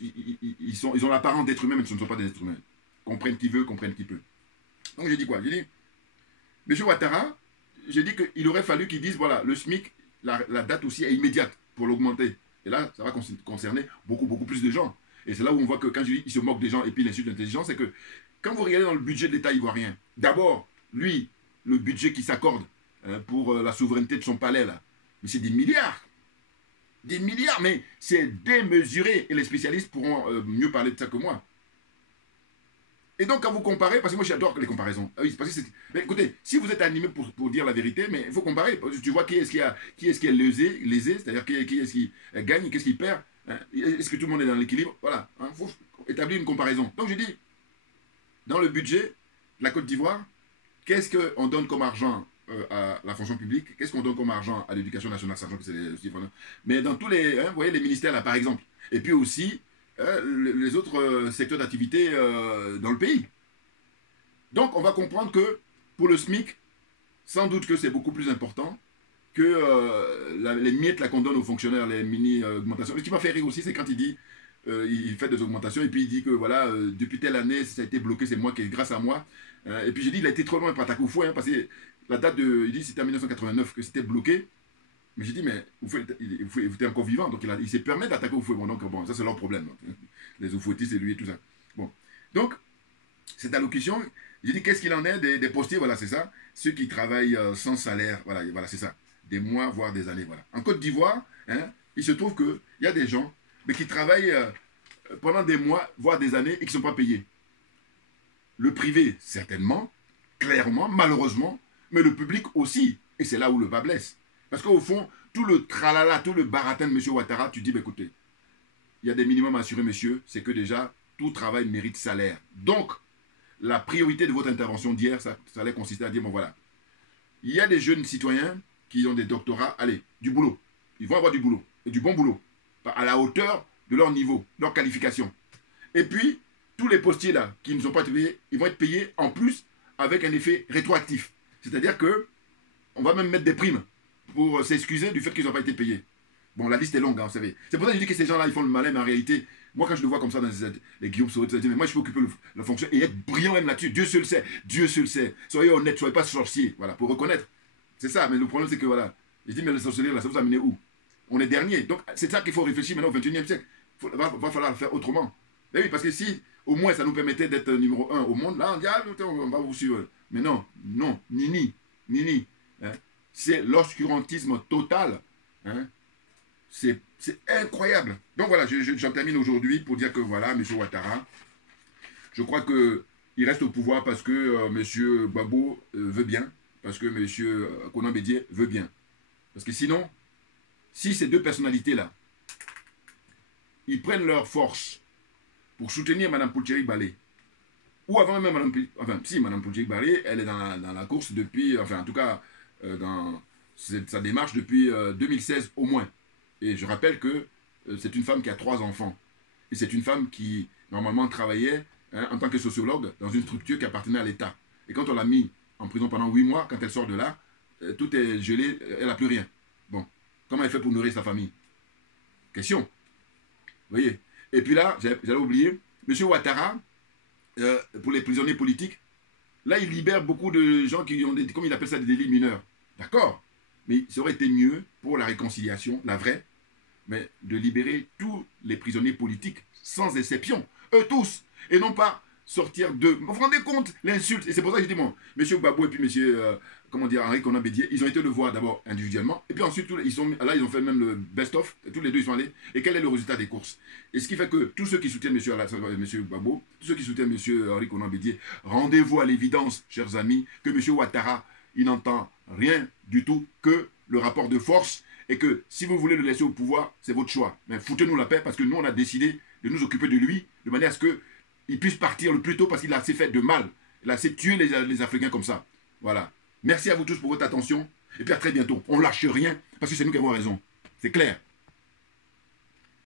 Ils ont l'apparence d'être humains, mais ce ne sont pas des êtres humains. Comprennent qui veut, comprennent qui peut. Donc, j'ai dit quoi? J'ai dit, M. Ouattara, j'ai dit qu'il aurait fallu qu'il dise, voilà, le SMIC, la date aussi est immédiate pour l'augmenter. Et là, ça va concerner beaucoup plus de gens. Et c'est là où on voit que quand je dis il se moque des gens et puis il insulte l'intelligence, c'est que quand vous regardez dans le budget de l'État ivoirien, d'abord, lui, le budget qui s'accorde pour la souveraineté de son palais, là, mais c'est des milliards. Des milliards, mais c'est démesuré. Et les spécialistes pourront mieux parler de ça que moi. Et donc, quand vous comparez, parce que moi j'adore les comparaisons. Ah oui, parce que mais écoutez, si vous êtes animé pour dire la vérité, mais il faut comparer. Tu vois qui est-ce qui est lésé, c'est-à-dire qui est-ce qui gagne, qu'est-ce qui perd. Hein, est-ce que tout le monde est dans l'équilibre? Voilà, il faut établir une comparaison. Donc je dis, dans le budget de la Côte d'Ivoire, qu'est-ce qu'on donne comme argent à la fonction publique? Qu'est-ce qu'on donne comme argent à l'éducation nationale, sachant que c'est mais dans tous les, vous voyez, les ministères là, par exemple. Et puis aussi, les autres secteurs d'activité dans le pays. Donc, on va comprendre que pour le SMIC, sans doute que c'est beaucoup plus important que les miettes qu'on donne aux fonctionnaires, les mini-augmentations. Ce qui m'a fait rire aussi, c'est quand il dit, il fait des augmentations, et puis il dit que voilà, depuis telle année, ça a été bloqué, c'est moi qui, grâce à moi. Et puis j'ai dit, il a été trop loin par Takoufoué, hein, parce que la date il dit c'était en 1989 que c'était bloqué. Mais j'ai dit, mais vous êtes encore vivant, donc il s'est permis d'attaquer Oufoué. Bon, donc bon, ça c'est leur problème. Donc. Les Oufouettistes, c'est lui et tout ça. Bon. Donc, cette allocution, j'ai dit, qu'est-ce qu'il en est des postiers? Voilà, c'est ça. Ceux qui travaillent sans salaire, voilà c'est ça. Des mois, voire des années, voilà. En Côte d'Ivoire, hein, il se trouve qu'il y a des gens mais qui travaillent pendant des mois, voire des années, et qui ne sont pas payés. Le privé, certainement, clairement, malheureusement, mais le public aussi. Et c'est là où le bas blesse. Parce qu'au fond, tout le tralala, tout le baratin de M. Ouattara, tu dis, bah, écoutez, il y a des minimums à assurer, monsieur, c'est que déjà, tout travail mérite salaire. Donc, la priorité de votre intervention d'hier, ça allait consister à dire, bon voilà, il y a des jeunes citoyens qui ont des doctorats, allez, du boulot. Ils vont avoir du boulot, et du bon boulot, à la hauteur de leur niveau, leur qualification. Et puis, tous les postiers là, qui ne sont pas payés, ils vont être payés en plus avec un effet rétroactif. C'est-à-dire que on va même mettre des primes pour s'excuser du fait qu'ils n'ont pas été payés. Bon, la liste est longue, hein, vous savez. C'est pour ça que je dis que ces gens-là, ils font le malin, mais en réalité, moi, quand je le vois comme ça dans les Guillaume Soro, mais moi, je peux occuper la fonction et être brillant même là-dessus. Dieu seul sait. Dieu seul sait. Soyez honnête, soyez pas sorciers. Voilà, pour reconnaître. C'est ça, mais le problème, c'est que voilà. Je dis, mais le sorcellerie, là, ça vous a amené où? On est dernier. Donc, c'est ça qu'il faut réfléchir maintenant au XXIe siècle. Il va falloir le faire autrement. Mais oui, parce que si, au moins, ça nous permettait d'être numéro 1 au monde, là, on dit, ah, on va vous suivre. Mais non, non, nini. Hein? C'est l'obscurantisme total. Hein? C'est incroyable. Donc voilà, j'en termine aujourd'hui pour dire que voilà, M. Ouattara, je crois qu'il reste au pouvoir parce que M. Gbagbo veut bien, parce que M. Konan Bédié veut bien. Parce que sinon, si ces deux personnalités-là, ils prennent leur force pour soutenir Mme Poultcherik Balé, ou avant même Mme Poultcherik Balé, elle est dans la course depuis, enfin en tout cas, dans sa démarche depuis 2016 au moins. Et je rappelle que c'est une femme qui a 3 enfants. Et c'est une femme qui, normalement, travaillait en tant que sociologue dans une structure qui appartenait à l'État. Et quand on l'a mis en prison pendant 8 mois, quand elle sort de là, tout est gelé, elle n'a plus rien. Bon, comment elle fait pour nourrir sa famille? Question. Vous voyez? Et puis là, j'allais oublier, M. Ouattara, pour les prisonniers politiques, là, il libère beaucoup de gens qui ont des, comme il appelle ça, des délits mineurs. D'accord? Mais ça aurait été mieux pour la réconciliation, la vraie, mais de libérer tous les prisonniers politiques, sans exception, eux tous, et non pas sortir de... Vous vous rendez compte, l'insulte, et c'est pour ça que je dis, bon, M. Gbagbo et puis M. Henri Konan Bédié, ils ont été le voir d'abord individuellement, et puis ensuite, ils ont fait même le best-of, tous les deux ils sont allés, et quel est le résultat des courses? Et ce qui fait que tous ceux qui soutiennent M. Gbagbo, tous ceux qui soutiennent M. Henri Konan Bédié, rendez-vous à l'évidence, chers amis, que M. Ouattara, il n'entend rien du tout que le rapport de force, et que si vous voulez le laisser au pouvoir, c'est votre choix. Mais foutez-nous la paix, parce que nous, on a décidé de nous occuper de lui, de manière à ce qu'il puisse partir le plus tôt, parce qu'il a assez fait de mal. Il a assez tué les Africains comme ça. Voilà. Merci à vous tous pour votre attention, et puis à très bientôt. On lâche rien, parce que c'est nous qui avons raison. C'est clair.